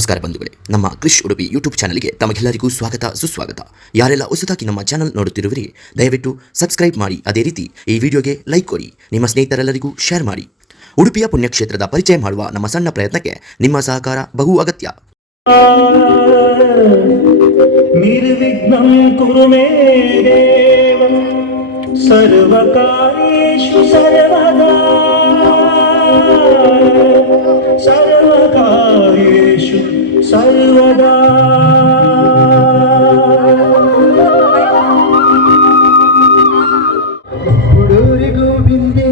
ನಮಸ್ಕಾರ ಬಂಧುಗಳೇ, ನಮ್ಮ ಕ್ರಿಶ್ ಉಡುಪಿ ಯೂಟ್ಯೂಬ್ ಚಾನಲ್ಗೆ ತಮಗೆಲ್ಲರಿಗೂ ಸ್ವಾಗತ ಸುಸ್ವಾಗತ. ಯಾರೆಲ್ಲ ಹೊಸದಾಗಿ ನಮ್ಮ ಚಾನಲ್ ನೋಡುತ್ತಿರುವಿರಿ ದಯವಿಟ್ಟು ಸಬ್ಸ್ಕ್ರೈಬ್ ಮಾಡಿ, ಅದೇ ರೀತಿ ಈ ವಿಡಿಯೋಗೆ ಲೈಕ್ ಕೊಡಿ, ನಿಮ್ಮ ಸ್ನೇಹಿತರೆಲ್ಲರಿಗೂ ಶೇರ್ ಮಾಡಿ. ಉಡುಪಿಯ ಪುಣ್ಯಕ್ಷೇತ್ರದ ಪರಿಚಯ ಮಾಡುವ ನಮ್ಮ ಸಣ್ಣ ಪ್ರಯತ್ನಕ್ಕೆ ನಿಮ್ಮ ಸಹಕಾರ ಬಹು ಅಗತ್ಯ. ನಿರ್ವಿಘ್ನಂ ಕುರು ಮೇ ದೇವ ಸರ್ವಕಾರ್ಯೇಷು ಸರ್ವದಾ ಸರ್ವಕಾರ್ಯೇಷು ಸರ್ವದಾ. ಗುಡೂರಿ ಗೋವಿಂದೇ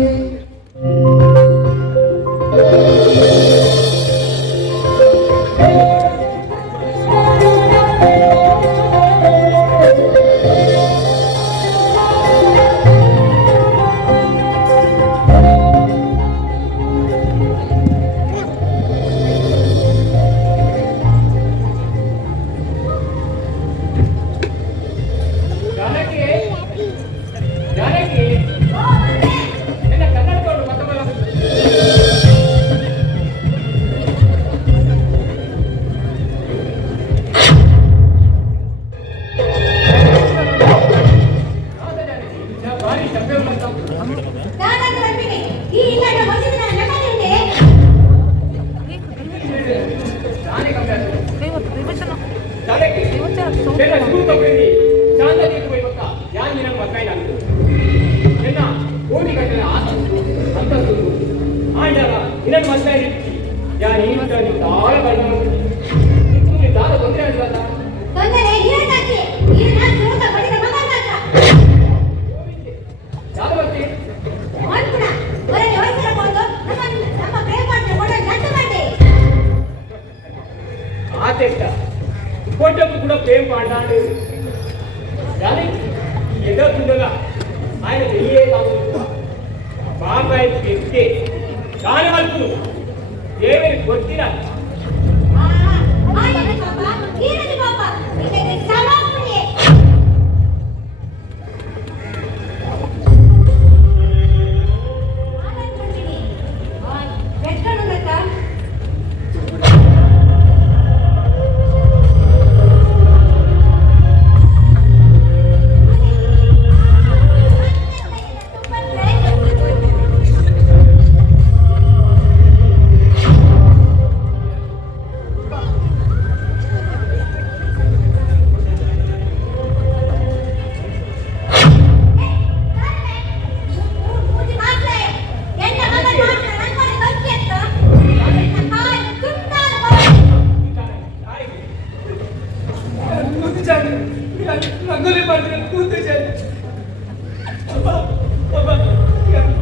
కోటకు కూడా ప్రేమ పాడాడు కానీ ఎదుగుతుండగా ఆయన తెలియే కాదు బాబాయ్ ఎత్తే దాని వరకు ఏమని కొట్టిన ರಂಗೋಲಿ ಮಾಡಿದ್ರೆ ಕೂತು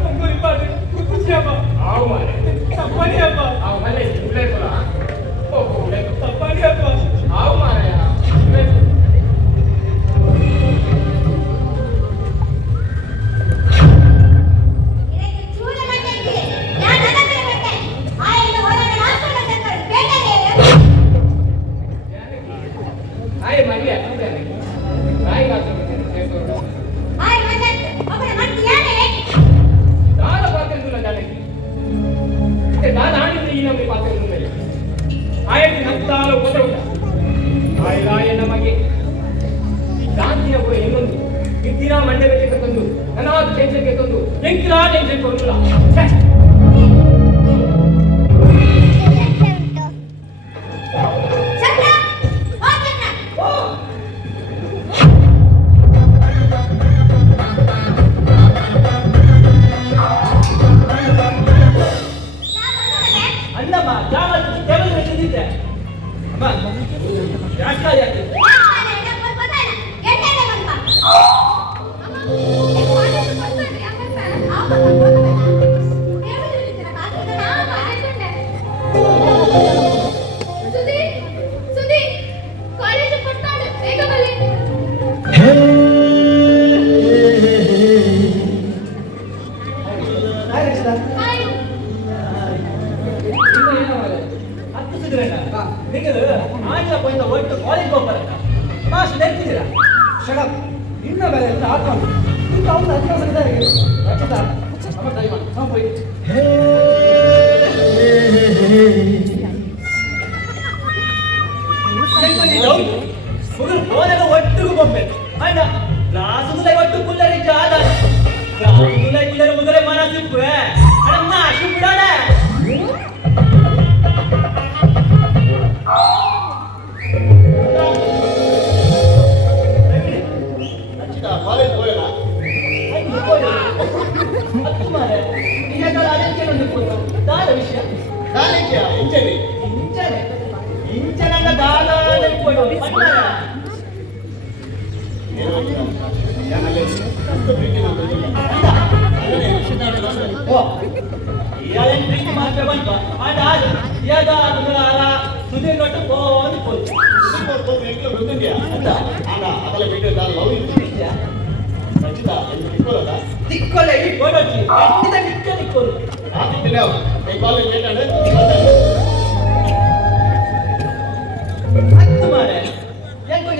ರಂಗೋಲಿ ಮಾಡಿ ಕೂತು ತಪ್ಪಾಡಿ ಹಬ್ಬ ತಪ್ಪಾಡಿ ಹಬ್ಬ ನಮಗೆ ಗಾಂಧಿನ ಕೂಡ ಇನ್ನೊಂದು ಇದ್ದಿನ ಮಂಡಲಕ್ಕೆ ತಂದು ನನಾದ ಟೆನ್ಷನ್ಗೆ ತಂದು ಎಂಕಿರಾ ಟೆನ್ಷನ್ ಕೊಡಲ್ಲ. ಅಲ್ಲಮ್ಮ ಜಾವತ್ತು ಟೇಬಲ್ ಮೇಲೆ ತಿಂದಿದ್ದೆ ಅಮ್ಮ ಯಾಕಾಗಿ ಕಾಲೇಜ್ ಹೋಗ್ಬಾರಲ್ಲ ಮಾಸ್ ನೆಡ್ತಿದ್ದೀರಾ ಶಗಪ್ ಇನ್ನ ಬೇರೆ ಅಂತ ಹಾಕೊಂಡು ಇಂಥ ಒಂದು ಅಭ್ಯಾಸ ಇದ್ದಾರೆ ರಚಿತ ನಮ್ಮ ದೈವ ನಾವು ಹೋಗಿ ಮುಗಿಲು ಹೋದಾಗ ಒಟ್ಟಿಗೆ ಹೋಗ್ಬೇಕು ಆಯ್ತಾ ಗ್ಲಾಸ್ ಮುಲ್ಲ ಒಟ್ಟು ಕುಲ್ಲರಿ ಜಾದ ಗ್ಲಾಸ್ ಮುಲ್ಲ ಕುಲ್ಲರಿ ಮುಗಲೆ ಮನಸ್ಸಿಪ್ಪು ಅಣ್ಣ ಅಷ್ಟು ಬಿಡೋಣ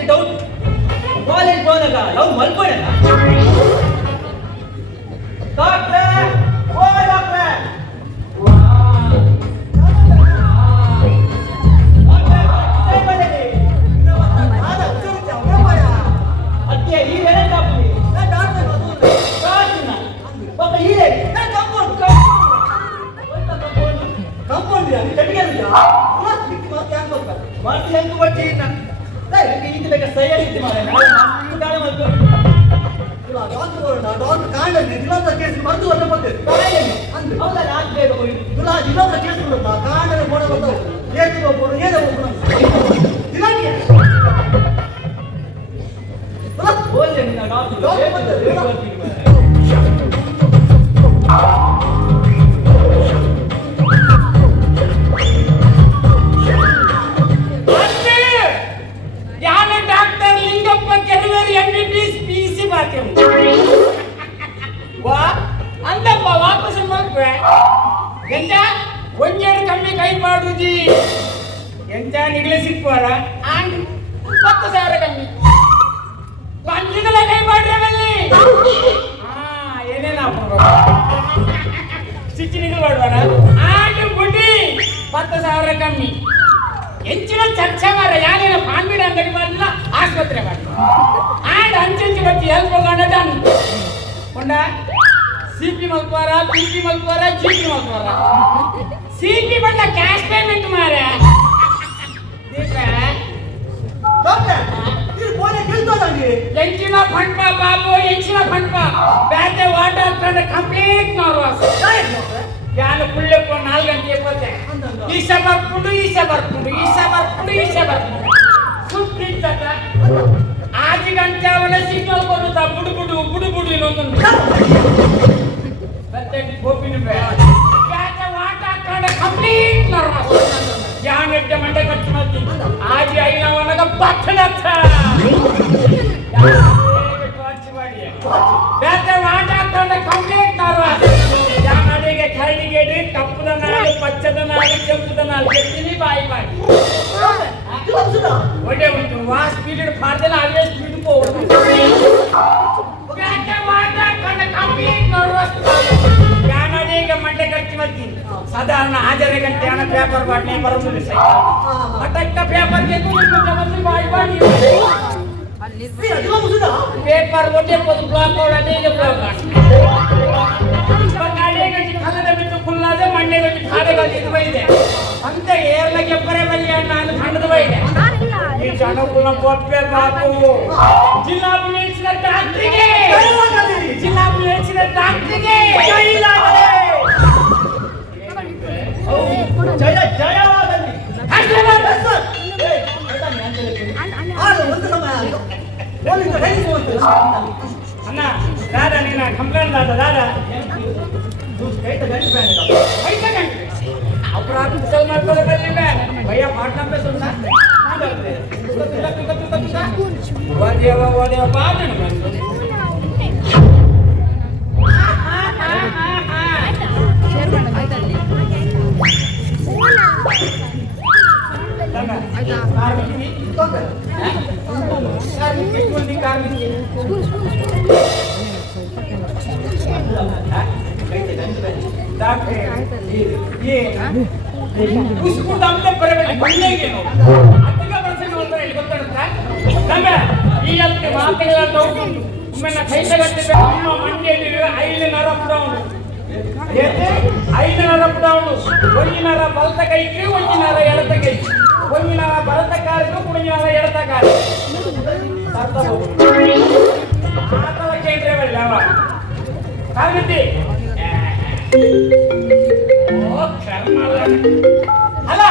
ಡೌಟ್ ಕಾಲೇಜ್ ಹೋದಾಗ ಲವ್ ಮಲ್ಕೊಳ್ಳೋಣ ಡಾಕ್ಟ್ರೆ ಓ ಡಾಕ್ಟ್ರೆ ಅತ್ತೆ ಈ ವೇಳೆ ಡಾಕ್ಟ್ರಿ ಡಾಕ್ಟರ್ ಡಾಕ್ಟರ್ನ ಪಾಪ ಹೀರೆ ಕಂಪೌಂಡ್ ನೀ ಕಟ್ಟಿಗೆ ಮಾತಿ ಹೆಂಗೆ ಬಟ್ಟಿ ಇದು ಬೇಕಾ ಸೈಯಾಗಿತ್ತು ಮಾರೆ ಕಾಳೆ ಮತ್ತು ಡಾಕ್ಟರ್ ಕಾಂಡ ದಿಲಾದ ಕೇಸ್ ಮದ್ದು ಅಲ್ಲ ಮತ್ತೆ ಹೌದಾ ಯಾಕೆ ಬೇಕು ದಿಲಾದ ಕೇಸ್ ಕೊಡುತ್ತಾ ಕಾಂಡ ಬೋಡ ಬಂದು ಏಕೆ ಹೋಗ್ಬೋದು ಏನೇ ಹೋಗ್ಬೋದು ದಿಲಾಗೆ ಹೋದ್ರೆ ನಿನ್ನ ಡಾಕ್ಟರ್ ಕೈ ಮಾಡುದಿ ಎಂತ ನಿಗಲೆ ಸಿಕ್ವಾರ 10,000 ಕಮ್ಮಿ ಪಂಚದಲ್ಲ ಕೈ ಮಾಡ್ರಿ ಏನೇನ ಸ್ಟಿಚ್ ನಿಗಲ್ ಮಾಡುವಾರ ಆಂಡ್ ಬುಡ್ಡಿ 10,000 ಕಮ್ಮಿ ಹೆಂಚಿನ ಚರ್ಚೆ ಮಾರ ಯಾನೇನ ಪಾನ್ಬಿಡ ಅಂಗಡಿ ಮಾಡಲಿಲ್ಲ ಆಸ್ಪತ್ರೆ ಮಾಡಿ ಆಂಡ್ ಅಂಚೆ ಬಚ್ಚಿ ಹೆಲ್ಪ್ ಹೋಗೋಣ ಡನ್ ಕೊಂಡ ಸಿಪಿ ಮಲ್ಪಾರ ಪಿಪಿ ಮಲ್ಪಾರ ಜಿಪಿ ಮಲ್ಪಾರ ಸಿಪಿ ಬಂದ ಕ್ಯಾಶ್ ಪೇಮೆಂಟ್ ಮಾರ ಎಂಚಿನ ಫಂಡ್ಪ ಬಾಬು ಎಂಚಿನ ಫಂಡ್ಪ ಬ್ಯಾಟೆ ವಾಟರ್ ತಂದ ಕಂಪ್ಲೀಟ್ ಮಾಡುವ ಯಾನು ಪುಳ್ಳೆಪ್ಪ 4 ಗಂಟೆ ಹೋದೆ ಈಸ ಬರ್ಪುಂಡು ಸುಟ್ಟಿ ತಟ ಆಜಿ ಗಂಟೆ ಅವನ ಸಿಗ್ನಲ್ ಕೊಡುತ್ತಾ ಬುಡು ಇನ್ನೊಂದು ಮತ್ತೆ ಗೋಪಿನ ಬ್ಯಾಟೆ ವಾಟರ್ ತಂದ ಕಂಪ್ಲೀಟ್ ಮಾಡುವ ಯಾನ್ ಎಡ್ಡೆ ಮಂಡೆ ಖರ್ಚು ಮಾಡ್ತೀನಿ ಆಜಿ ಐನವನಗ ಬಟ್ಟಲತ್ತ ಬೇರೆ ವಾಟಾಕೊಂಡ ಕಂಪ್ಲೀಟ್ ಮಾಡುವ ಯಾನಡಿಗೆ ಕೈಲಿಗೆ ಕಪ್ಪುದ ನಾಳು ಪಚ್ಚದ ನಾಳು ಕೆಂಪುದ ನಾಳು ಕೆತ್ತಿನಿ ಬಾಯಿ ಮಾಡಿ ಒಳ್ಳೆ ಉಂಟು ವಾಸ್ ಪೀರಿಯಡ್ ಫಾರ್ದಲ್ಲ ಅವೇ ಸ್ಪೀಡ್ ಹೋಗ್ಬೋದು ಬೇರೆ ವಾಟಾಕೊಂಡ ಕಂಪ್ಲೀಟ್ ಮಾಡುವ ಯಾನಡಿಗೆ ಮಂಡೆ ಖರ್ಚು ಮಾಡ್ತೀನಿ ಸಾಧಾರಣ ಹಾಜರಿ ಗಂಟೆ ಹಣ ಪೇಪರ್ ಬಾಟ್ನೆ ಬರೋದಿಲ್ಲ ಅಟಕ್ಕ ಪೇಪರ್ಗೆ ಬಂದು ಬಾಯಿ ಮಾಡಿ ಪೇಪರ್ ಒಟ್ಟೆ ಪೋದು ಬ್ಲಾಕ್ ಅಡಿಗೆ ಬ್ಲಾಕ್ ಅಡಿಗೆ ಕಲ್ಲದ ಬಿಟ್ಟು ಫುಲ್ಲಾದ ಮಂಡೆ ಬಿಟ್ಟು ಖಾದೆಗಳು ಇದು ಇದೆ ಅಂತ ಏರ್ಲಕ್ಕೆ ಪರೆ ಬಲ್ಲಿ ನಾನು ಖಂಡದ ಬೈದೆ ಈ ಜನಕುಲ ಕೊಪ್ಪೆ ಬಾಪು ಜಿಲ್ಲಾ ಪೊಲೀಸ್ನ ಡಾಕ್ಟರಿಗೆ ಜಯ ಜಯವಾಗಲಿ ಅಣ್ಣ ದಾದಾ ನಿನ್ನ ಕಂಪ್ಲೇಂಟ್ ದಾದಾ ಅப்புறம் ಆಫೀಸಲ್ಲಿ ಮಾಡ್ಕೊಳ್ಳೋದಿಲ್ಲ ಭಯ್ಯ ಮಾಡ್ಕೊಂಡೆ ಸುಮ್ಮನೆ ಓದೇವ ಬಾದಣ उसको दामने पर बनेंगे नो अतगा परसेंट होता है ತಿಂಗಳ ಒಮ್ಮೆ ಕೈ ತಗಟ್ಟಿದ್ದೆ ನಮ್ಮ ಮಂಡಿಯಲ್ಲಿ ಐದು ನರ ಬಿಡವನು ಐದು ನರ ಬಿಡವನು ಒಂಜಿನರ ಬಲತ ಕೈಗೆ ಒಂಜಿನರ ಎಡತ ಕೈ ಒಂಜಿನರ ಬಲತ ಕಾಲಿಗೆ ಕುಣಿನರ ಎಡತ ಕಾಲಿ ಆತಲ ಕೇಂದ್ರ ಯಾವ ಕಾಲ್ಮಿತಿ ಓ ಕರ್ಮ ಅಲ್ಲ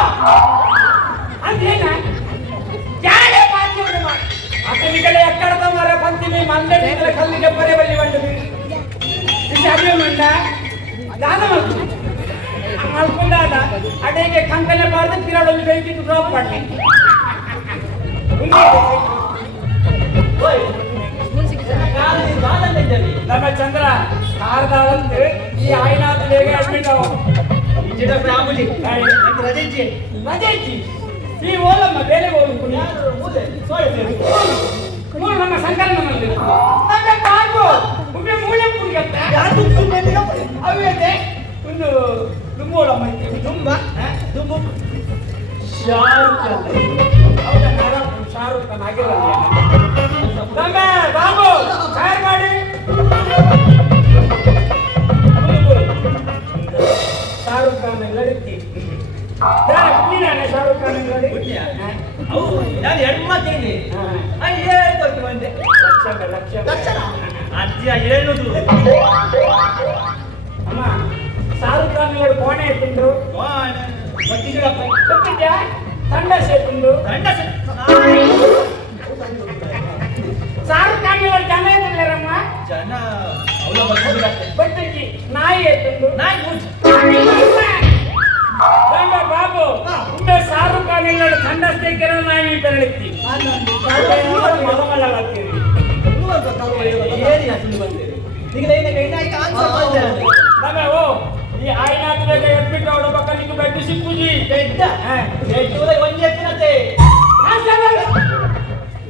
ಅದೇನ ಯಾರೇ ಬಾಕಿ ಮಾಡಿ అతనికడే ఎక్కడత మర పంతిని మందడి కల్లిಗೆ పరే ಬಲ್ಲಿ ಬಂದది ಇಸಾಬೆ ಮಂಡ ದಾನಮಲ್ಕು ಮಲ್ಕೊಂಡಾದ ಅಡೆಗೆ ಕಂಕನೆ ಬಾರ್ದು ಪಿರಾಡೊಂದು ಬೆಂಕಿ ಡ್ರಾಪ್ ಮಾಡಿ ಓಯ್ ಕಾಲಿ ಬಾದಲ್ಲಿದ್ದಲ್ಲಿ ನಮ್ಮ ಚಂದ್ರ ಕಾರದಾವಂತೆ ಈ ಆಯ್ನಾಥ ಬೇಗ ಅಡ್ಮಿಟ್ ಅವ ಇಂಜಿನ ಪ್ರಾಮುಜಿ ರಜೆಜ್ಜಿ ರಜೆಜ್ಜಿ ಈ ಓಲಮ್ಮ ಬೇರೆ ಹೋಗ್ಬೇಕು ಯಾರು ಮೂಲೆ ಸೋಳೆ ಮೂಲ ನಮ್ಮ ಸಂಕಲನದಲ್ಲಿ ನಮ್ಮ ಬಾಬು ಒಮ್ಮೆ ಮೂಲೆ ಪುಡಿಗತ್ತ ಯಾರು ಸುಮ್ಮನೆ ಅವೇದೆ ಒಂದು ದುಮ್ಮೋಳಮ್ಮ ಇತ್ತು ತುಂಬ ದುಂಬು ಹೌದಾ ಶಾರುಖ್ ಖಾನ್ ಆಗಿಲ್ಲ ನಮ್ಮ ಬಾಬು ತಯಾರು ಮಾಡಿ ಶಾರುಖ್ ಖಾನ್ ಲड़की ಶಾರುಖ್ ಖಾನ್ ಲड़की ನಾನು ಹೆಣ್ಮಕ್ಳಿಗೆ ಅಯ್ಯೇ ಕೊಟ್ಟು ಬಂದೆ ಲಕ್ಷಣ ಅಜ್ಜಿ ಹೇಳುದು ಅಮ್ಮ ಶಾರುಖ್ ಖಾನ್ ಕೋಣೆ ಎತ್ತಿಂದ್ರು ಗೊತ್ತಿದ್ಯಾ ತಂಡ ಸೇತುಂಡು ಶಾರುಖ್ ಖಾನ್ ಜನ ಇರಲಿಲ್ಲರಮ್ಮ ಜನ ಅವಳ ಬಟ್ಟಕ್ಕೆ ನಾಯಿ ಎತ್ತುಂಡು ನಾಯಿ ಬಾಬು ಒಮ್ಮೆ ಶಾರುಖ್ ಖಾನ್ ತಂಡ ಸ್ಥಿರ ನಾಯಿ ಬೆರಳಿತ್ತಿ ಮಲಮಲತ್ತೀರಿ ಓ ಈ ಆಯ್ನಾಥ ಬೇಗ ಎದ್ಬಿಟ್ಟು ಅವಳ ಪಕ್ಕ ನಿಂಗೆ ಬೆಟ್ಟು ಸಿಕ್ಕುಜಿ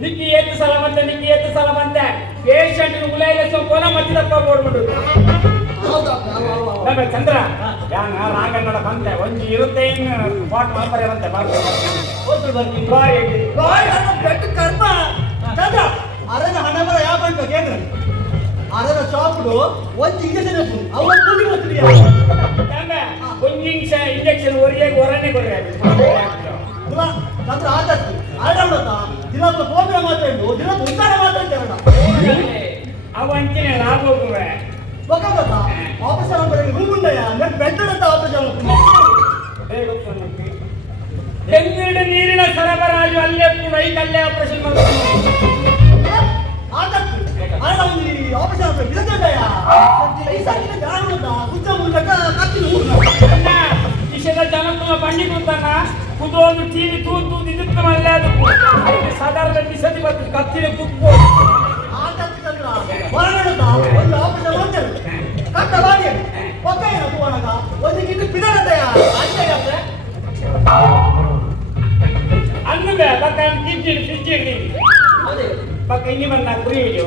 ನಿಕ್ಕಿ ಎತ್ತು ಸಲ ಬಂತೆ ಪೇಷಂಟ್ ಉಲಾಯಿಸೋ ಕೋಲ ಮತ್ತಿದಪ್ಪ ಓಡ್ಬಿಟ್ಟು ನಮ್ಮ ಚಂದ್ರ ಯಾನ ರಾಂಗಣ್ಣಡ ಬಂತೆ ಒಂಜಿ ಇರುತ್ತೆ ಇನ್ನು ಬಾಟ್ ಮಾಪರೆ ಬಂತೆ ಬೆಟ್ಟು ಕರ್ಮ ಚಂದ್ರ ಅರನ ಹಣ ಬರ ಯಾವ ಬಂತು ಕೇಂದ್ರ ಅರನ ಶಾಪ್ಡು ಒಂದು ಇಂಜೆಕ್ಷನ್ ಅವನ ಕೂಲಿ ಬರ್ತೀವಿ ಒಂಜಿ ಇಂಜೆಕ್ಷನ್ ಹೊರನೆ ಕೊರ್ರೆ ಚಂದ್ರ ಆದಷ್ಟು ಆಡೋಣ ದಿನದ ಪ್ರೋಗ್ರಾಮ್ ಮಾತಾಡು ದಿನದ ಉತ್ತಾರ ಮಾತಾಡ್ತೇವಣ್ಣ ಅವ ಅಂಚನೆ ಲಾಭೋಗುವೆ ಗೊತ್ತಾಗತ್ತಾ ಆಪರೇಷನ್ ಅಂದ್ರೆ ರೂಮ್ ಉಂಡಯ್ಯ ನಾನು ಬೆಟ್ಟದಂತ ಆಪರೇಷನ್ ಬೆಂಗಳೂರು ನೀರಿನ ಸರಬರಾಜು ಅಲ್ಲೇ ಕೂಡ ಐದಲ್ಲೇ ಆಪರೇಷನ್ ಮಾಡ್ತಾರೆ ಆದಷ್ಟು ಆಡ ಒಂದು ಆಪರೇಷನ್ ಬಿಡದಯ್ಯ ಈ ಸಾಕಿನ ಜಾಣ ಕುಚ್ಚ ಮೂಲಕ ಕತ್ತಿನ ಊರ್ನ ವಿಷಯದ ಜನಕ್ಕೂ ಬಂಡಿ ಕೂತಾನ ಕುದೋದು ಟಿವಿ ತೂತು ಇದುತ್ತ ಮಲ್ಲೆ ಅದು ಸಾಧಾರಣ ಬಿಸದಿ ಬರ್ತದೆ ಕತ್ತಿನ ತುಪ್ಪು ಆದಷ್ಟು ಚಂದ್ರ ಹೊರಗಡದ ಒಂದು ಆಪರೇಷನ್ ಮಾಡ್ತೇವೆ ಕಟ್ಟ ಬಾಡಿ ಒಕ್ಕಯ್ಯ ತಗೋಣಗ ಒಂದು ಕಿಟ್ಟು ಬಿಡದಯ್ಯ ಅಂತೆಯಪ್ಪ ಅನ್ನುವೆ ಪಕ್ಕ ಕಿಚ್ಚಿಡಿ ಫ್ರಿಜ್ಜಿಡಿ ಪಕ್ಕ ಇನ್ನಿ ಬಂದ ಕುರಿ ಹಿಡಿಯು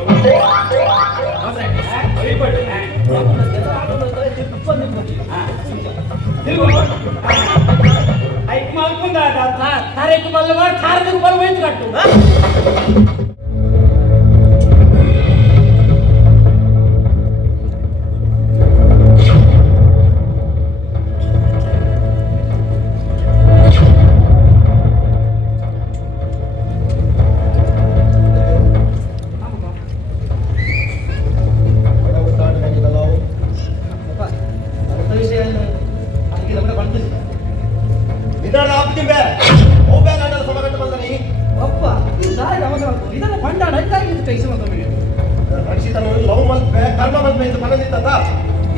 ಐಕ್ ಮಲ್ಕೊಂಡ ತಾರೀಕು ಬಲ್ಲವ ತಾರದಕ್ಕೆ ಬರುವ ಹೋಯ್ತು ಕಟ್ಟು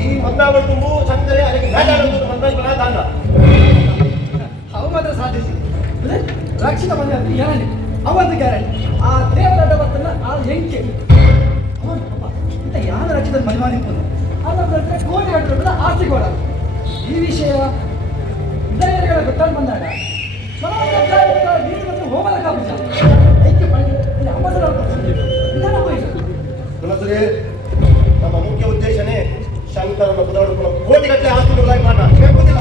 ಈ ಮದ್ನಾವಳು ತುಂಬು ಚಂದ್ರೆ ಅದಕ್ಕೆ ಅವು ಮಾತ್ರ ಸಾಧಿಸಿ ರಕ್ಷಿತ ಬಂದ ಯಾರೇ ಅವತ್ತು ಗ್ಯಾರಂಟಿ ಆ ದೇವರ ಬರ್ತನ ಆ ಎಂಕೆ ಇಂತ ಯಾರ ರಕ್ಷಿತ ಮನೆ ಮಾಡಿರ್ಬೋದು ಅದರ ಕೋಟಿ ಗಟ್ಟಲೆ ಆಸ್ತಿ ಕೊಡ ಈ ವಿಷಯ ವಿದ್ಯಾರ್ಥಿಗಳ ಗೊತ್ತಾಗಿ ಬಂದಾಗ ಹೋಗಲ್ಲ ಕಾಪಿಸ ಐಕ್ಯ ತುಳಸಿ ನಮ್ಮ ಮುಖ್ಯ ಉದ್ದೇಶನೇ ಶಂಕರನ ಬದಲಾವಣೆ ಕೋಟಿಗಟ್ಟಲೆ ಆಸ್ತಿಗಳಾಗಿ ಮಾಡ ಗೊತ್ತಿಲ್ಲ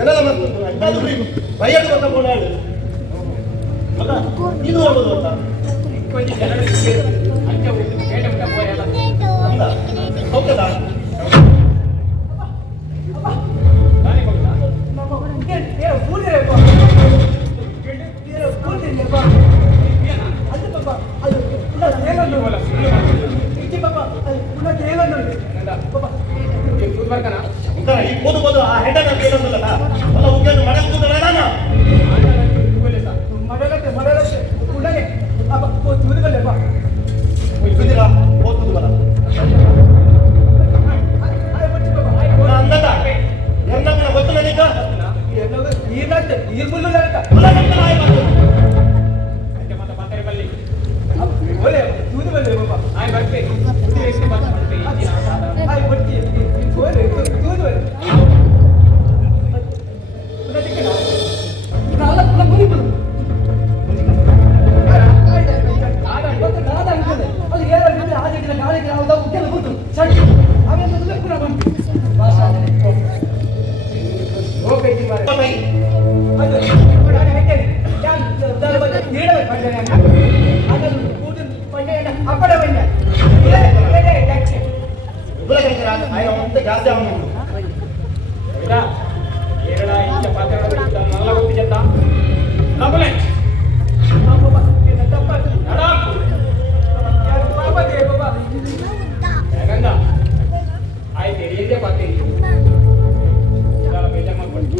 ಜನಲ ಮಸ್ತು ಅಂತಾದು ಬೈಯದು ಗೊತ್ತ ಕೊಂಡಾಡು ಮಗ ನೀನು ಹೋಗೋದು ಅಂತ ಕೊಂಚ ಜನರು ಅಂಚ ಕೇಟ ಬಿಟ್ಟ ಹೋಯಲ್ಲ ಅಂದ ಹೌದಾ ನಾನೇ ಹೋಗ್ತಾ ಇಂತರ ಈ ಕೂದು ಆ ಹೆಡ್ ಅಂತ ಹೇಳೋದಲ್ಲ ಅಲ್ಲ ಉಗ್ಗದು ಮನೆ ಕೂದಲ್ಲ ನಾನು ಕುದಿರ ಓದ್ತುದು ಬರ ಅಂದದ ಎನ್ನಂಗನ ಗೊತ್ತು ನನಗ ಜಾಸ್ತಿ ಅವನು ಕೇರಳ ಇಂಚ ಪಾತ್ರೆ ನಲ್ಲ ಗೊತ್ತಿ ಜತ್ತ ನಮ್ಮನೆ ಹೇಗಂದ ಆಯ್ತು ಎಲ್ಲಿಂದೇ ಪಾತ್ರೆ ಬೇಜಾರು ಮಾಡ್ಕೊಂಡು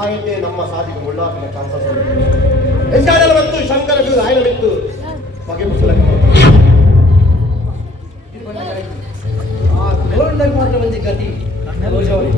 ಆಯ್ತೆ ನಮ್ಮ ಸಾಧಿಗೆ ಮುಳ್ಳಾಕಿನ ಚಾನ್ಸಸ್ ಎಂದಾಡಲು ಬಂತು ಶಂಕರದು ಆಯ್ನ ಬಿತ್ತು ಬಗೆ ಮುಸಲಕ್ಕೆ ಆ ಗೋಲ್ಡನ್ ಮಾತ್ರ ಒಂದು ಗತಿ ಗೋಜಾವಳಿ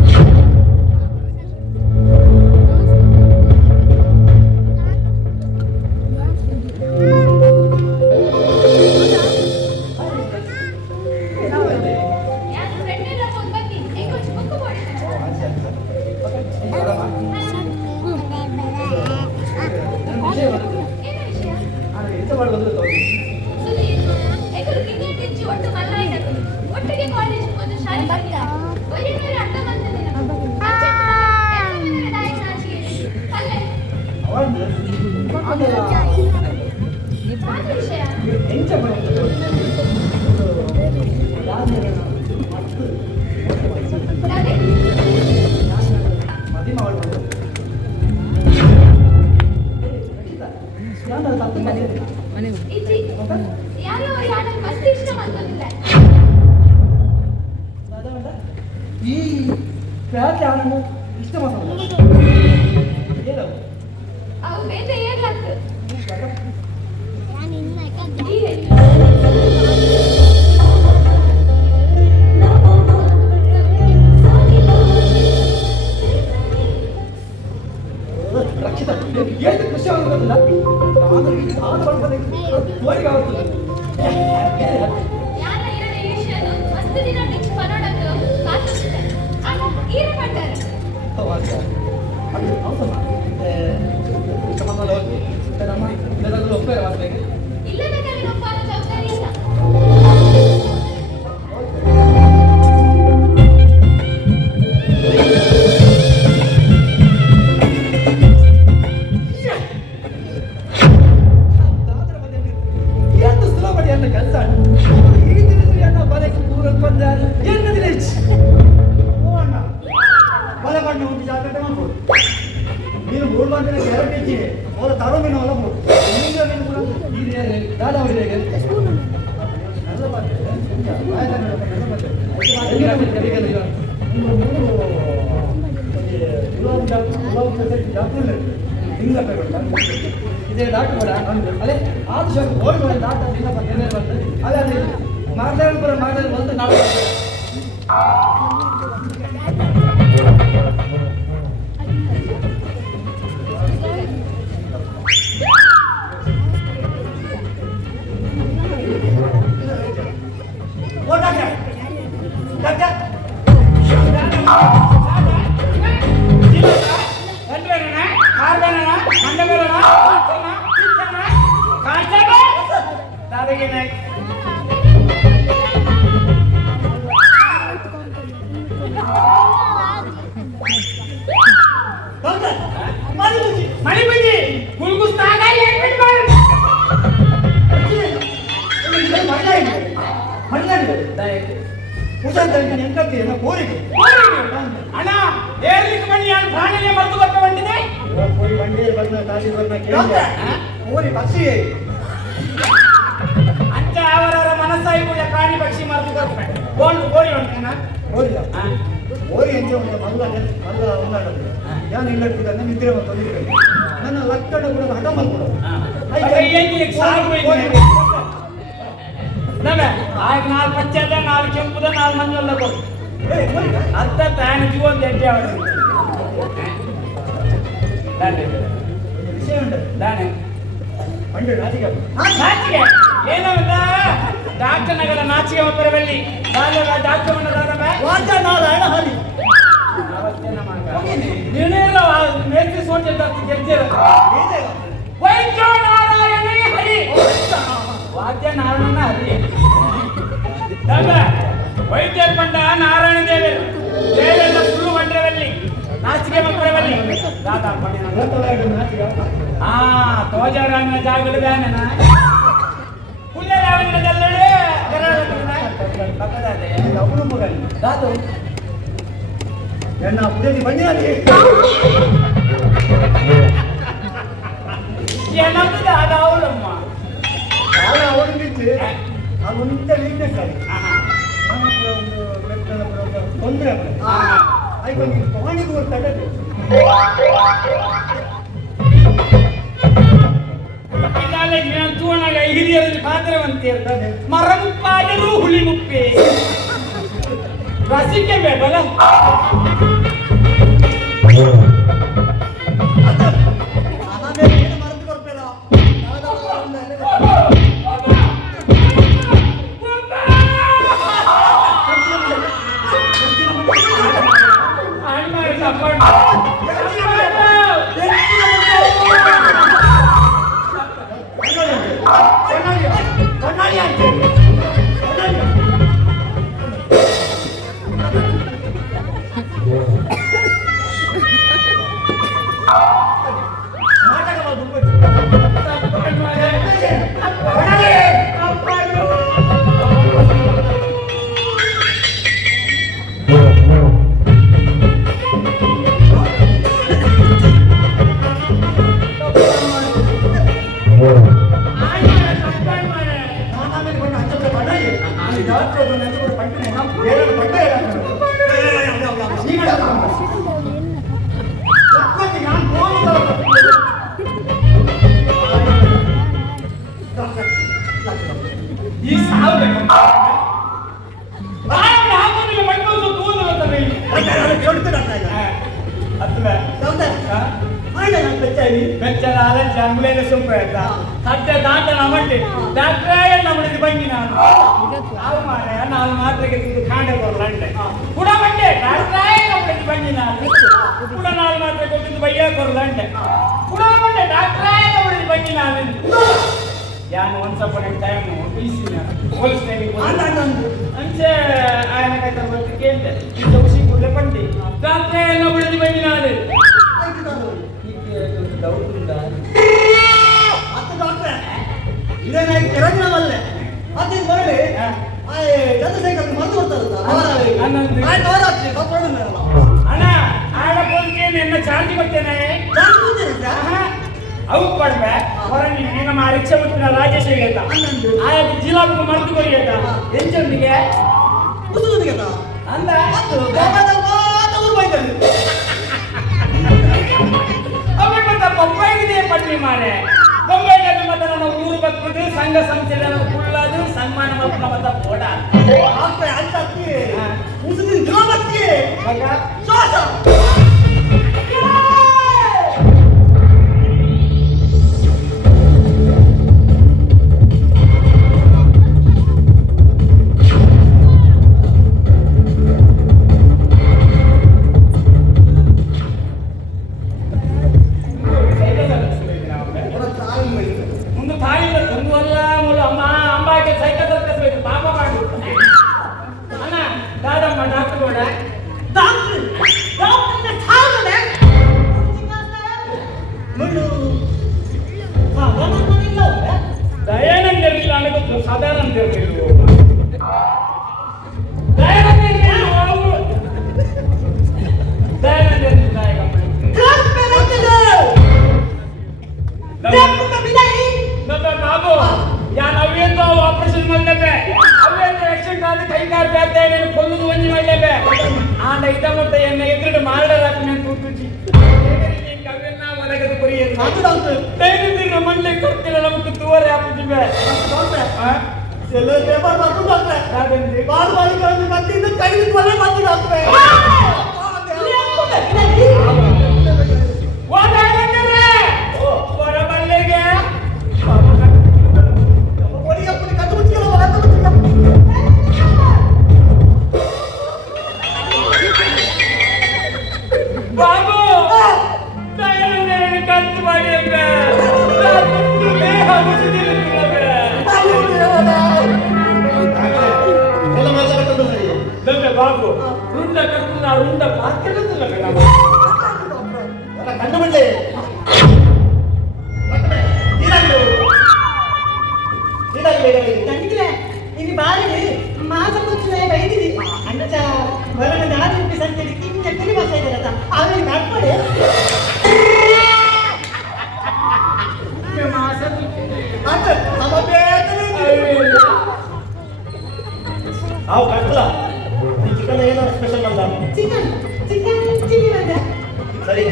ಈ ಪ್ಯಾಕೆ ಅವನನ್ನು ಇಷ್ಟ ಮಾತಾಡ ರಕ್ಷಿತ ಏನು ಖುಷಿ ಆಗೋದಿಲ್ಲ ನೀನು ಮೂರು ಮಂದಿನ ಗ್ಯಾರಂಟಿ ಇಚ್ಚಿ ಅವರ ತರೋ ಮೀನು ಅಲ್ಲ ಮೂರು ಈಗ ಮೀನು ಕೂಡ ದಾದ ಅವರಿಗೆ நல்ல பாட்டு ಇದೇ ಡಾಕ್ಟರ್ ಕೂಡ ಅದೇ ಆದ ಶಾಕ್ ಓಡಿ ಡಾಕ್ಟರ್ ದಿನ ಬರ್ತದೆ ಅದೇ ಮಾರ್ದಾರ ಬಂದು ನಾಳೆ Sabi ದಯಂದು ದಯಕ್ಕೆ ಉಸಂತ ಎಂಕತ್ತೀರ ಕೋರಿಗೆ ಅಣ್ಣ ಹೇಳಲಿಕ್ಕೆ ಬನ್ನಿ ನಾನು ಪ್ರಾಣಿಗೆ ಮದ್ದು ಬರ್ತಾ ಬಂದಿದೆ ಕೋರಿ ಬಂಡಿ ಬರ್ನ ಕಾಲಿ ಬರ್ನ ಕೇಳಿದೆ ಕೋರಿ ಪಕ್ಷಿಯೇ ಅಂಚ ಅವರವರ ಮನಸ್ಸಾಗಿ ಕೂಡ ಪ್ರಾಣಿ ಪಕ್ಷಿ ಮದ್ದು ಬರ್ತಾರೆ ಕೋರಿ ಉಂಟಣ್ಣ ಕೋರಿಲ್ಲ ಕೋರಿ ಎಂಚ ಉಂಟು ಮಲ್ಲ ಉಂಟಾಡೋದು ನಾನು ಇಲ್ಲಟ್ಟಿದ್ದೆ ನಿದ್ರೆ ಬಂದಿದ್ದೆ ನನ್ನ ಲಕ್ಕಣ ಕೂಡ ಹಠ ಮಾಡ್ಕೊಡು ಆಗ ನಾಲ್ ಪಚ್ಚದ ನಾಲ್ ಕೆಂಪುದ ನಾಲ್ ಮಂಜಲ್ಲ ಕೊಡು ಅತ್ತ ತಾನ ಜೀವನ ಎಡ್ಡೆ ಆಡು ವಿಷಯ ಉಂಟು ದಾನೆ ಮಂಡ್ಯ ನಾಚಿಕೆ ನಾಚಿಕೆ ಏನಂತ ಡಾಕ್ಟರ್ ನಗರ ನಾಚಿಕೆ ಒಬ್ಬರಬಲ್ಲಿ ಡಾಕ್ಟರ್ ವಾಚ ನಾರಾಯಣ ಹರಿ ನೀನೇನ ಮೇಸ್ತ್ರಿ ಸೋಚ ಗೆಲ್ತೀರ ವೈದ್ಯ ನಾರಾಯಣ ಹರಿ ವಾದ್ಯ ನಾರಾಯಣ ಹರಿ ವೈದ್ಯ ಪಂಡ ನಾರಾಯಣ ದೇವರು ದೇವೆಲ್ಲ ಸುಳ್ಳು ಮಂಡ್ರವಲ್ಲಿ ನಾಚಿಕೆ ಮಕ್ಕಳವಲ್ಲಿ ಹಾ ತೋಜರಾಮಿನ ಜಾಗದ ಬ್ಯಾನನ ಪುಣ್ಯರಾಮಿನದಲ್ಲೇ ಪಕ್ಕದಾದೆ ಅವನು ಮಗಲಿ ದಾತು ಎನ್ನ ಪುರದಿ ಬಂದಿರಲಿ ಏನಂತದ ಅದು ಅವಳಮ್ಮ ಕಾಲ ಅವನು ಬಿಟ್ಟು ಅವನಿಂದ ವೀಕ್ನೆಸ್ ಆಗಿ ಒಂದು ಬೆಟ್ಟದ ತೊಂದರೆ ಆಯ್ತು ನೀವು ಪಾಣಿಗೂ ತಡದೆ ತೂಣಗ ಹಿರಿಯರಲ್ಲಿ ಪಾತ್ರವಂತೆ ಇರ್ತದೆ ಮರಮುಪ್ಪಾದರೂ ಹುಳಿ ಮುಪ್ಪೆ ರಸಿಕೆ ಬೇಕಲ್ಲ ಮರೆತು ಕೊಡ್ಬೇಡ ಕಣ್ಣಾಡಿ ಅಂತ ಈ ಸಾವು ಹಾಕೋದಿಲ್ಲ ಮಣ್ಣು ತೂಂದ್ರೆ ಬೆಚ್ಚದ ಆಲಂಚ ಅಂಗ್ಲೇನ ಸುಂಪ ಸತ್ಯ ದಾಟ ನಮ್ಮಟ್ಟಿ ಡಾಕ್ಟ್ರೇ ನಮ್ಮದು ಬಂಗಿ ನಾನು ನಾವು ಮಾಡೆ ನಾವು ಮಾತ್ರಕ್ಕೆ ಕಾಂಡೆ ಕೊಡ್ಲಂಡೆ ಕೂಡ ಬಂಡೆ ಡಾಕ್ಟ್ರೇ ನಮ್ಮದು ಬಂಗಿ ನಾನು ಕೂಡ ನಾವು ಮಾತ್ರ ಕೊಟ್ಟಿದ್ದು ಬಯ್ಯ ಕೊಡ್ಲಂಡೆ ಕೂಡ ಬಂಡೆ ಡಾಕ್ಟ್ರೇ ನಮ್ಮದು ಬಂಗಿ ನಾನು ಯಾನು once upon a time PC police ಅಂಚೆ ఆయన ಕೈತ ಬರ್ತಿ ಕೇಂದ್ರ ಇದು ಉಸಿ ಕೂಡಲೇ ಬಂಡಿ ಡಾಕ್ಟ್ರೇ ನಮ್ಮದು ಬಂಗಿ ನಾನು ಡೌಟ್ ಉಂಟಾ ಮತ್ತೆ ಡಾಕ್ಟ್ರೆ ಇದೇನಾಗಿ ಕೆಳಗಿನವಲ್ಲೇ ಮತ್ತೆ ಬರಲಿ ಚಂದ್ರಶೇಖರ್ ಮದ್ದು ಕೊಡ್ತಾರಲ್ಲ ಅಣ್ಣ ಆಡ ಬೋಲ್ಕೆ ನಿನ್ನ ಚಾರ್ಜ್ ಕೊಡ್ತೇನೆ ಅವು ಕೊಡ್ಬೆ ಹೊರ ನೀನು ನಮ್ಮ ರಿಕ್ಷಾ ಬಿಟ್ಟು ರಾಜೇಶ್ ಹೇಗತ್ತ ಆಯ್ತು ಜಿಲಾಬು ಮರ್ದು ಕೊರಿಯತ್ತ ಎಂಚೊಂದಿಗೆ ಅಂದ ಬೊಂಬೈಗಿದೆ ಪಟ್ಟಿ ಮಾರೆ ಬೊಂಬೈನಲ್ಲಿ ಮತ್ತೆ ನನ್ನ ಊರು ಬರ್ತದೆ ಸಂಘ ಸಂಸ್ಥೆ ಕುಳ್ಳದು ಸನ್ಮಾನ ಮಕ್ಕಳ ಮತ್ತ ಬೋಡ ಮುಂದೆ ತಾಯಿ ಒಂದು ಅಲ್ಲ ಮೂಲ ಅಮ್ಮ ಅಂಬಾಕೆ ಸೈಕಲ್ ಸರ್ಕಸ್ ಪಾಪ ಮಾಡಿ ಅಣ್ಣ ದಾದಮ್ಮ ಡಾಕ್ಟರ್ ಕೂಡ ಡಾಕ್ಟರ್ ಅದು ಡಾಕ್ಟರ್ ದೈನಂದಿನ ಮಂಡೆ ಕರ್ತಿಲ್ಲ ನಮ್ಗೆ ತೂವರೆ ಹಾಕುತ್ತಿವೆ ಎಲ್ಲ ಪೇಪರ್ ಬರ್ತು ಡಾಕ್ಟ್ರೆ ಬಾಳು ಬಾಳಿಗಳನ್ನು ಮತ್ತಿಂದ ಕಡಿದು ಕೊಲೆ ಮಾಡ್ತೀವಿ ಡಾಕ್ಟ್ರೆ ಹೊರಬಲ್ಲೆಗೆ ಒಡಿಯಪ್ಪನ ಕಟ್ಟು ಮುಚ್ಚಿಲ್ಲ ಬಾಬು ದೈನಂದಿನ ಖರ್ಚು ಮಾಡಿ ದೇಹ ಮುಸಿದಿರುತ್ತವೆ ಎಲ್ಲ ಮಾತಾಡ್ಕೊಂಡು ನಮ್ಮ ಬಾಬು ರುಂಡ ಕರ್ಕೊಂಡು ಆ ರುಂಡ ಪಾತ್ರೆಲ್ಲ ಕಣ್ಣು ಬಿಡ್ಲೆ ತಂಗಿಲೆ ಇದು ಬಾರಿ ಮಾಸ ಮುಚ್ಚಿನ ಬೈದಿರಿ ಅಂಚ ಹೊರಗ ನಾಲ್ಕು ಸಂಜೆ ಕಿಂಚ ಕುರಿ ಬಸ ಇದ್ದಾರಲ್ಲ ಆಮೇಲೆ ಕಟ್ಕೊಡಿ ನಮ್ಮ ಬೇಕನೆ ನಾವು ಕಟ್ಲ ಈ ಚಿಕನ್ ಏನೋ ಸ್ಪೆಷಲ್ ಬಂದ ಚಿಕನ್ ಚಿಕನ್ ಚಿಲ್ಲಿ ಬಂದ ಸರಿ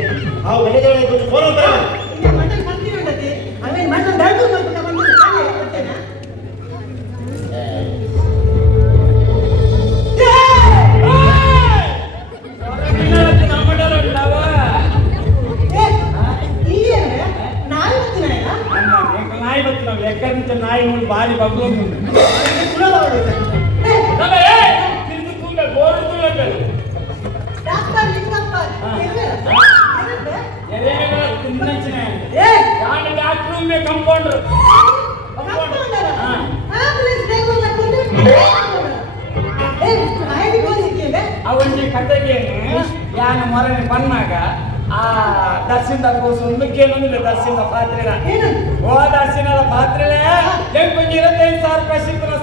ನಾವು ಮನೆದೇವಳೆ ಫೋನ್ ಹೋಗ್ತಾರೆ ಇನ್ನ ಮಟನ್ ಕಂತಿ ಉಂಟತಿ ಆಮೇಲೆ ಮಟನ್ ದಾಟು ಬಂದು ಬಂದು ಕಾಲೇ ಕೊಡ್ತೇನೆ ನಾಯಿ ಬತ್ತು ನಾವು ಎಕ್ಕಂತ ನಾಯಿ ನೋಡಿ ಬಾರಿ ಬಗ್ಗು ಕಂಪೌಂಡ್ರು ಅವನಿಗೆ ಕತೆಗೆ ಯಾನ ಮರನೆ ಬಂದಾಗ ಆ ದರ್ಶನದ ಕೂಸು ಕೇಳೋದಿಲ್ಲ ದರ್ಶನದ ಪಾತ್ರೆನ ಓ ದರ್ಶನದ ಪಾತ್ರೆಲೆ ಎಂಕೊಂದು 25,000 ರೂಪಾಯಿ ಸಿಕ್ಕಿನ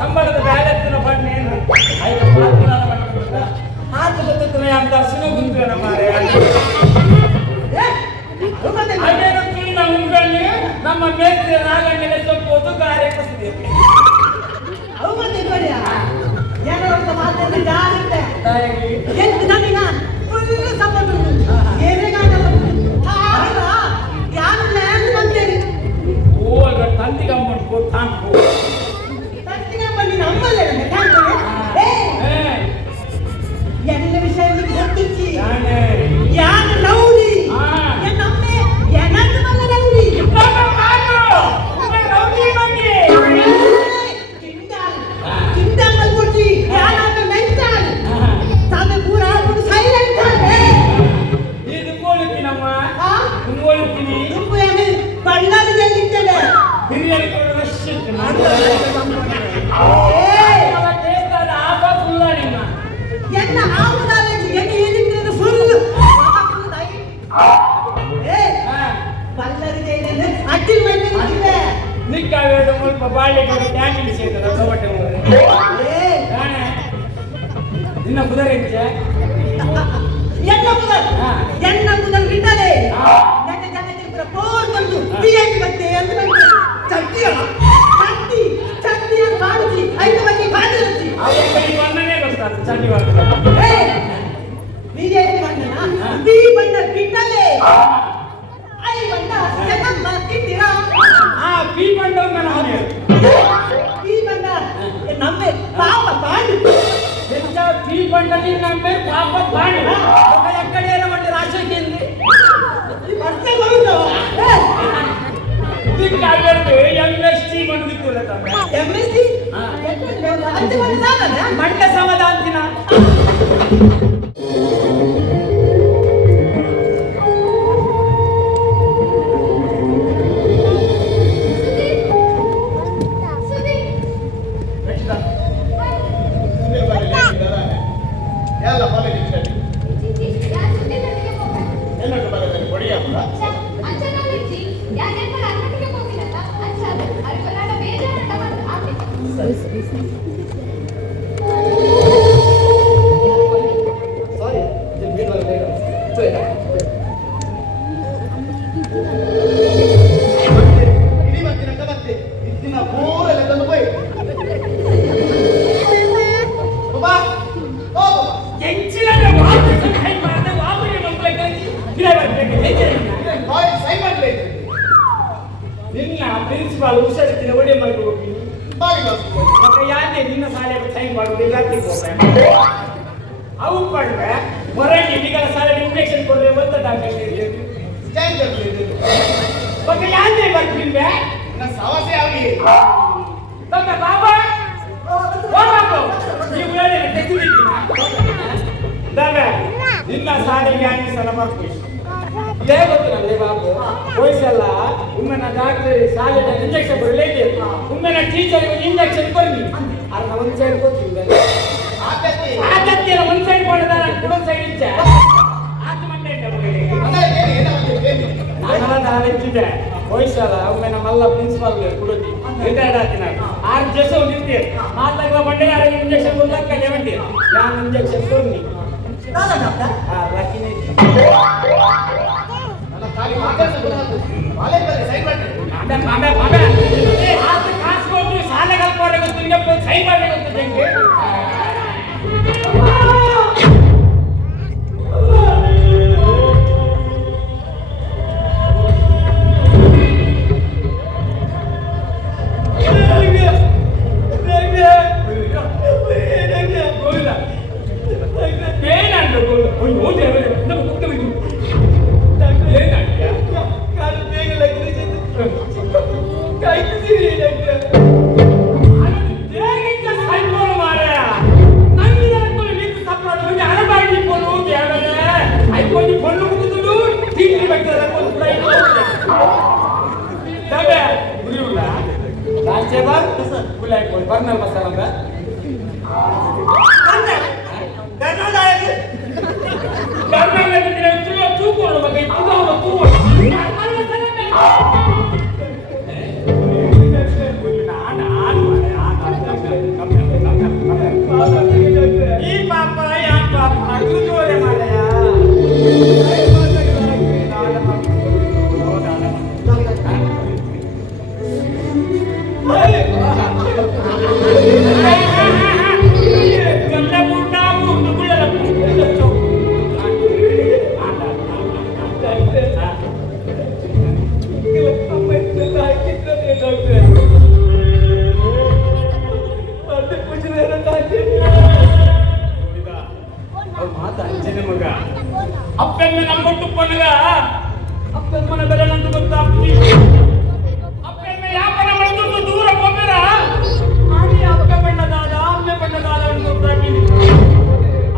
ಸಂಬಳದ ಬ್ಯಾಲೆತ್ತಿನ ಬಣ್ಣ ಏನು ಐದು ಪಾತ್ರೆ ಹಾತು ಗೊತ್ತಿತ್ತು ಯಾನ ದರ್ಶನ ಗುಂತು ನಮ್ಮ ಅದೇನು ತಿನ್ನ ಉಂಗಲ್ಲಿ ನಮ್ಮ ಮೇಸ್ತ್ರಿ ನಾಗಣ್ಣಗೆ ಸ್ವಲ್ಪ ಕಾರ್ಯಕ್ರಮ ತಂತಿಗೆ ಅಮ್ಮನ್ ಕೊಟ್ಟು ಎಲ್ಲ ವಿಷಯ ಗೊತ್ತಿಚ್ಚಿ ಯಾನ ರೌಡಿ ನಮ್ಮೆ ಏನಂತ ಬಂದ ರೌಡಿ किंडल मलकुटी याना तो मेंटल सामे पूरा पूरा साइलेंट है ಇದು ಕೋಲಿಕಿನಮ್ಮ हां ಕೋಲಿಕಿನಿ तुमको यानी बल्ला ಜಲ್ಲಿತ್ತೇವೆ ಹಿರಿಯರು ಕೂಡ ರಶ್ ಏ ಅವರ ಟೇಸ್ಟಾದ ಆಪ ಫುಲ್ಲ ನಿನ್ನ ಎನ್ನ ಆಮದಾಲೆ ಎನಿ ಏನಿದ್ರೆ ಫುಲ್ ಏ ಬಲ್ಲರಿ ಜೈಲಲ್ಲಿ ಅಟ್ಟಿಲ್ ಮೆಂಟಲ್ ನಿಕ್ಕಾವೇಡು ಮುಲ್ಪ ಬಾಳಿಗೆ ಟ್ಯಾಂಕಿಲ್ ಸೇತದ ಕಬಟ್ಟೆ ಏ ನಿನ್ನ ಕುದುರೆ ಇಚ್ಚೆ ಎನ್ನ ಕುದಲ್ ಬಿಟ್ಟಲೆ ನನ್ನ ಜನಕ್ಕೆ ಫೋನ್ ಬಂದು ಬಿರಿಯಾನಿ ಬಂತೆ ಅಂತ ಬಂತು ಚಟ್ನಿ ಕಾಣಿಸಿ 5 ಮಂದಿ ಕಾಣಿಸಿ ಅವರಿಗೆ ಬಣ್ಣನೇ ಗೊತ್ತಾಗ್ತದೆ ಚಟ್ನಿ ಮಾಡ್ತಾರೆ ಏ ಬಿರಿಯಾನಿ ಬಣ್ಣನ ಬಿ ಬಣ್ಣ ಬಿಟ್ಟಲೆ ಐ ಬಣ್ಣ ನಮ್ಮ ಕಿಟ್ಟಿರಾ ಆ ಬಿ ಬಣ್ಣ ನಾನು ಬಿ ಬಣ್ಣ ನಮ್ಮೆ ಪಾಪ ಬಾಡಿ ಹೆಚ್ಚ ಬಿ ಬಣ್ಣ ನಮ್ಮೆ ಪಾಪ ಬಾಡಿ ಎಕ್ಕಡೆ ಏನೋ ಮಾಡಿ ರಾಶಿಗೆ ಮತ್ತೆ ಬರುದು ನಿಕ್ಕಾವೇಡು ಎಂಎಸ್ಟಿ ಬಂದಿತ್ತು ಎಂಎಸ್ಸಿ ಅಂತ ಬಂದಾನ ಮಂಡ್ಯ ಸಮಾಧಾನ ಎಲ್ಲ ಪಾಲಿಟಿಕ್ಸ್ ಎಲ್ಲರೂ ಬರೋದಲ್ಲಿ ಕೊಡಿಯ ಸಾರಿ ಇಡೀ ಬರ್ತೀನಿ ಮತ್ತೆ ಇದ್ದಿನ ಪೂರೆಲ್ಲ ತಂದು ಹೋಯ್ ಬಾಬಾ ಓ ಎಂಚಿನ ವಾಪಸ್ ಕೈ ಮಾಡದೆ ವಾಪಸ್ ಮಕ್ಕಳಿಗೆ ಗಿಡ ಬರಬೇಕು ಬಾಯ್ ಪ್ರಿನ್ಸಿಪಾಲ್ ಹುಷಾರಿದ್ದೀನಿ ಒಳ್ಳೆ ಮನೆಗೆ ಹೋಗಿ ಬಾರಿ ಬಾಸು ಮಗ ಯಾಕೆ ನಿನ್ನ ಶಾಲೆಗೆ ಸೈನ್ ಮಾಡುವುದಿಲ್ಲ ಅವು ಪಡ್ರೆ ಹೊರಗೆ ಈಗಲ ಶಾಲೆಗೆ ಇಂಜೆಕ್ಷನ್ ಕೊಡ್ರೆ ಒಂದು ಡಾಕ್ಟರ್ ಜೈನ್ ಜಲ್ದಿ ಮಗ ಯಾಕೆ ಬರ್ತಿಲ್ವೇ ನನ್ನ ಸವಾಸೆ ಆಗಿ ತಮ್ಮ ಬಾಬಾ ಬಾಬಾ ನೀವು ಹೇಳಿ ತೆಗೆದಿದ್ದೀನಾ ದಾವೆ ನಿನ್ನ ಶಾಲೆಗೆ ಆಗಿ ಸಲ ಬರ್ತೀವಿ ಇದೇ ಗೊತ್ತು ನಮಗೆ ಬಾಬು ವಯಸ್ಸಲ್ಲ ಒಮ್ಮೆನ ಡಾಕ್ಟರ್ ಶಾಲೆದ ಇಂಜೆಕ್ಷನ್ ಬರಲೇದೆ ಒಮ್ಮೆನ ಟೀಚರ್ ಇಂಜೆಕ್ಷನ್ ಬರ್ಲಿ ಅರ್ಧ ಒಂದು ಸೈಡ್ ಗೊತ್ತಿಲ್ಲ ಆದತ್ತಿನ ಒಂದು ಸೈಡ್ ಮಾಡಿದ ಇನ್ನೊಂದು ಸೈಡ್ ಇಚ್ಚ ಆತ ಮಂಡೆ ನಾನೆಚ್ಚಿದೆ ವಯಸ್ಸಲ್ಲ ಒಮ್ಮೆನ ಮಲ್ಲ ಪ್ರಿನ್ಸಿಪಾಲ್ ಕೊಡೋದಿ ರಿಟೈರ್ಡ್ ಆಗ್ತೀನಿ 6 ದಿವಸ ನಿಂತೆ ಮಾತಾಡುವ ಮಂಡೆ ಇಂಜೆಕ್ಷನ್ ಕೊಡ್ಲಕ್ಕ ಲೆವಂಟಿ ನಾನು ಇಂಜೆಕ್ಷನ್ ಕೊಡ್ನಿ ಲಕ್ಕಿನೇ ಖಾಲಿ ಮಾತಾಡ್ತಾರೆ ಕಾಲೇಜಲ್ಲಿ ಸೈನ್ ಮಾಡ್ತಾರೆ ಕಾಸು ಕೊಟ್ಟು ಶಾಲೆಗಳು ಕೊಡಬೇಕು ಸೈನ್ ಮಾಡಬೇಕು ಜಂಗೆ ಬರ್ನಲ್ ಮಸಾಲ ತೂಕೊಂಡು ಮಗ ಈ ಪಾಪ ಯಾ ಪಾಪ ಅದು ಜೋರೆ ಮಾರಯ ಅಪ್ಪೆಮ್ಮ ನಮ್ಮೊಟ್ಟು ಪನಗ ಅಪ್ಪೆಮ್ಮನ ಬೆಲೆ ನಂದು ಗೊತ್ತಾ ಅಪ್ಪೆಮ್ಮ ಯಾಪನ ಮಾಡಿದ್ರು ದೂರ ಹೋಗ್ಬೇಡ ಆಡಿ ಅಪ್ಪೆ ಬಣ್ಣದಾದ ಅಮ್ಮೆ ಬಣ್ಣದಾದ ಅಂತ ಗೊತ್ತಾಗಿ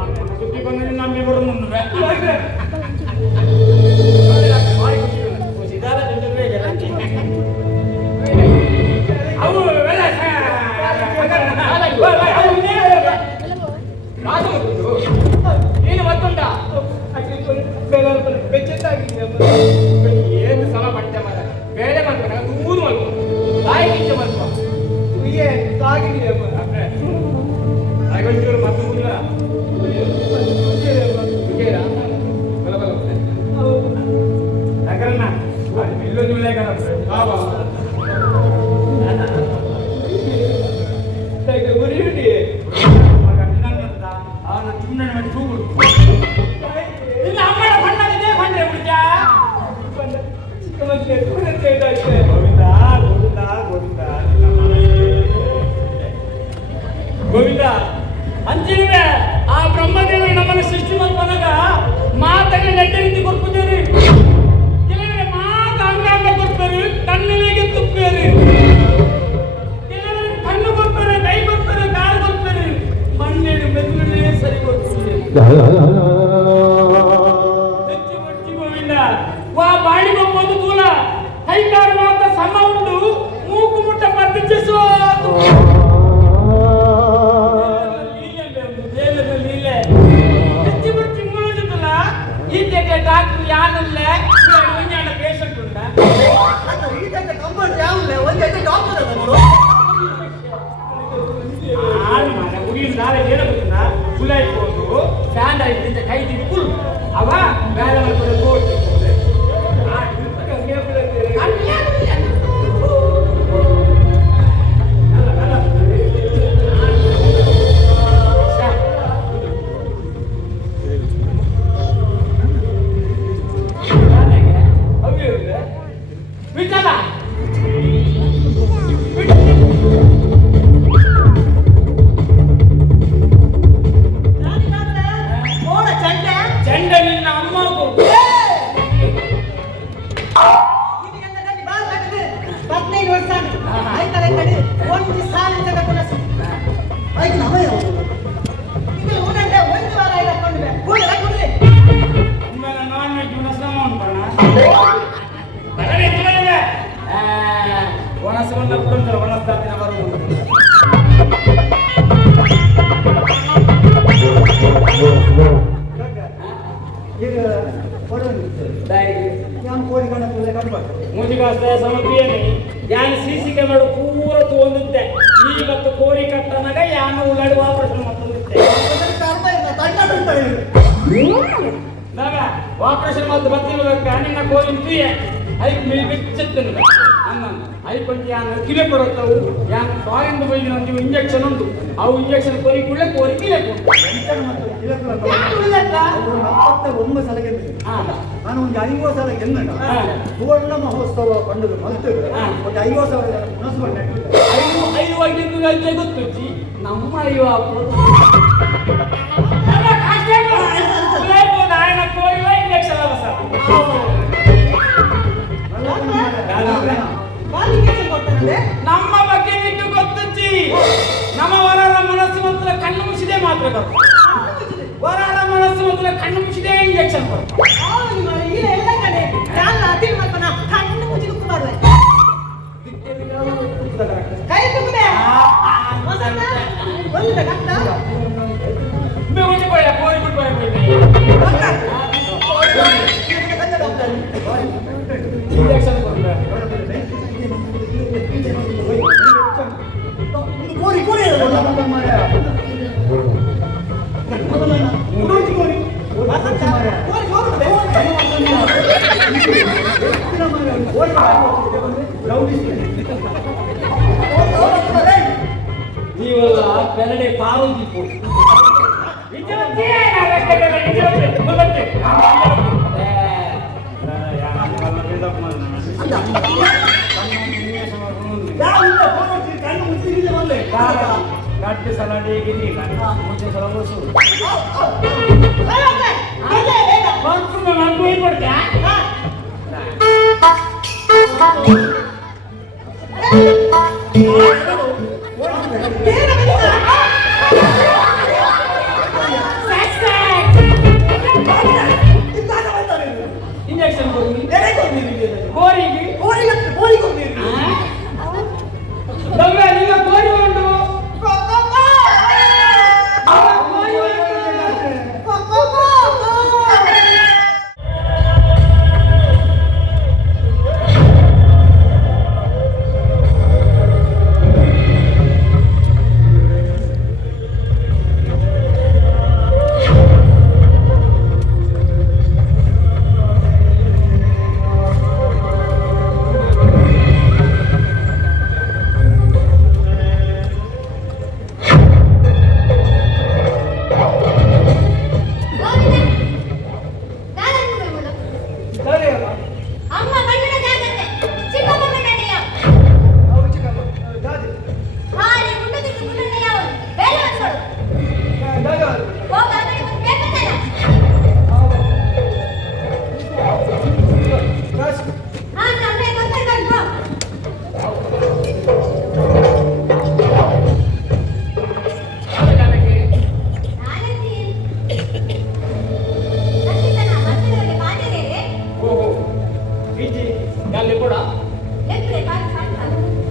ಅಪ್ಪನ ಸುದ್ದಿ ಬಂದ್ರೆ ನಮ್ಮೆ ಬರೋ ಮುಂದೆ ಅವು ಏನು ಮತ್ತೊಂದ ಏನು ಸಲ ಬಟ್ಟೆ ಮರ ಬೇರೆ ಮಾಡ್ತಾರೆ ಊರು ಮಾಡ್ಕೊಂಡು ತಾಯಿ ಕಿಂಚೆ ಮಾಡ್ಕೊಂಡು ತಾಗಿದ್ದೀವಿ ಒಂಚೂರು ಮತ್ತೆ ಮುಗಿದ ಯಾಕನ್ನ ಅದು ಇಲ್ಲೊಂದು ಉರಿಯುಡಿ ಅವನ ಸುಮ್ಮನೆ ಮಾಡಿ ತೂಗುಡು ಇಲ್ಲ ಅಮ್ಮನ ಬಣ್ಣದಿದೆ ಬಂದ್ರೆ ಬಿಡ್ಜ ಗೋವಿಂದ ಗೋವಿಂದ ಗೋವಿಂದ ಗೋವಿಂದ ಅಂಚಿನವೇ ಆ ಬ್ರಹ್ಮದೇವರು ನಮ್ಮನ್ನು ಸೃಷ್ಟಿ ಮಾಡ್ಕೊಂಡಾಗ ಮಾತಲ್ಲಿ ನೆಟ್ಟ ರೀತಿ ಕೊಡ್ತಿದ್ದೀರಿ ಕೆಲವರಿಗೆ ಮಾತು ಅಂಗಾಂಗ ಕೊಡ್ತಾರೆ ಕಣ್ಣಿಗೆ ತುಪ್ಪೇರಿ ಕೆಲವರಿಗೆ ಕಣ್ಣು ಕೊಡ್ತಾರೆ ಕೈ ಕೊಡ್ತಾರೆ ಕಾಲು ಕೊಡ್ತಾರೆ ಮಣ್ಣೆಡು ಮೆದುಳೇ ಸರಿ ಕೊಡ್ತಾರೆ ಗೋವಿಂದ ವಾ ಬಾಡಿ ಬೊಮ್ಮದು ತೂಲ ಕೈಕಾರ ಮಾತ್ರ ಸಮ ಉಂಡು ಮೂಕು ಮುಟ್ಟ ಪದ್ಧಿಸೋದು ಡಾಕ್ಟರ್ ಯಾನಲ್ಲ ಒಂಜಾಣ ಪೇಷಂಟ್ ಉಂಟ ನಾಳೆ ಏನ ಗೊತ್ತಿಲ್ಲ ಸುಲಾಯ್ಬೋದು ಫ್ಯಾನ್ ಆಯ್ತು ಕೈ ಫುಲ್ ಅವ ಬೇರೆ ಮಾಡ್ಕೊಂಡು ವಿಠಲ ಹೃದಯ ಸಮಪಿಯನೆ ಯಾನ್ ಸಿಸಿ ಕ್ಯಾಮೆರಾ ಪೂರ ತೋಂದಿದ್ದೆ ಇವತ್ತು ಕೋರಿ ಕಟ್ಟನಾಗ ಯಾನ ಉಳ್ಳಾಡಿ ಆಪರೇಷನ್ ಮಾಡ್ತಿದ್ದೆ ನಾಗ ಆಪರೇಷನ್ ಮಾಡ್ದು ಬರ್ತಿರ್ಬೇಕ ನಿನ್ನ ಕೋರಿ ನಿಂತಿಯೇ ಐಕ್ ಮೇಲೆ ಬೆಚ್ಚತ್ತನ ಅನ್ನ ಐಕೊಂಡಿ ಯಾನ ಕಿಲೆ ಕೊಡುತ್ತವು ಯಾನ ಫಾರಿನ್ ಬೈಲಿ ಒಂದು ಇಂಜೆಕ್ಷನ್ ಉಂಟು ಅವು ಇಂಜೆಕ್ಷನ್ ಕೋರಿ ಕುಳ್ಳೆ ಕೋರಿ ಕಿಲೆ ಕೊಡು ಒಂದು ಸಲ ಗೆದ್ದೆ ನಾನು ಒಂದು 50 ಸಲ ಗೆದ್ದ ಸುವರ್ಣ ಮಹೋತ್ಸವ ಪಂಡುದು ಮಲ್ತೇವೆ ಒಂದು 50,000 ಜನ ಮುನಸ್ಕೊಂಡೆ 5 ಆಗಿದ್ದು ಗಂಟೆ ಗೊತ್ತುಚ್ಚಿ ನಮ್ಮ ಅಯ್ಯೋ ఆయన కోరిలో ఇంజెక్షన్ అవసరం ನಮ್ಮ ಬಗ್ಗೆ ನಿಟ್ಟು ಗೊತ್ತುಚ್ಚಿ ನಮ್ಮ ವರರ ಮನಸ್ಸು ಮತ್ತು ಕಣ್ಣು ಮುಚ್ಚಿದೆ ಮಾತ್ರ ವರರ ಮನಸ್ಸು ಮತ್ತು ಕಣ್ಣು ಮುಚ್ಚಿದೆ ಇಂಜೆಕ್ಷನ್ ಕೋರಿ ಬಿಟ್ಟು ಇಂಜೆಕ್ಷನ್ ಕೋರಿ ಕೋರಿ ನೀವೆಲ್ಲ ಬೆರಡೆ ಪಾರುಂದಿಪ್ಪು ಗಟ್ಟಿ ಸಲಾಡಿ ಮುಂಚೆ ಸಲ ಬಸ್ಸು ನನಗೂ ಕೊಡ್ತೀಯಾ ಇಂಜೆಕ್ಷನ್ ಕೋರಿಗೆ ನಿನ್ನ ಕೋರಿ ಉಂಟು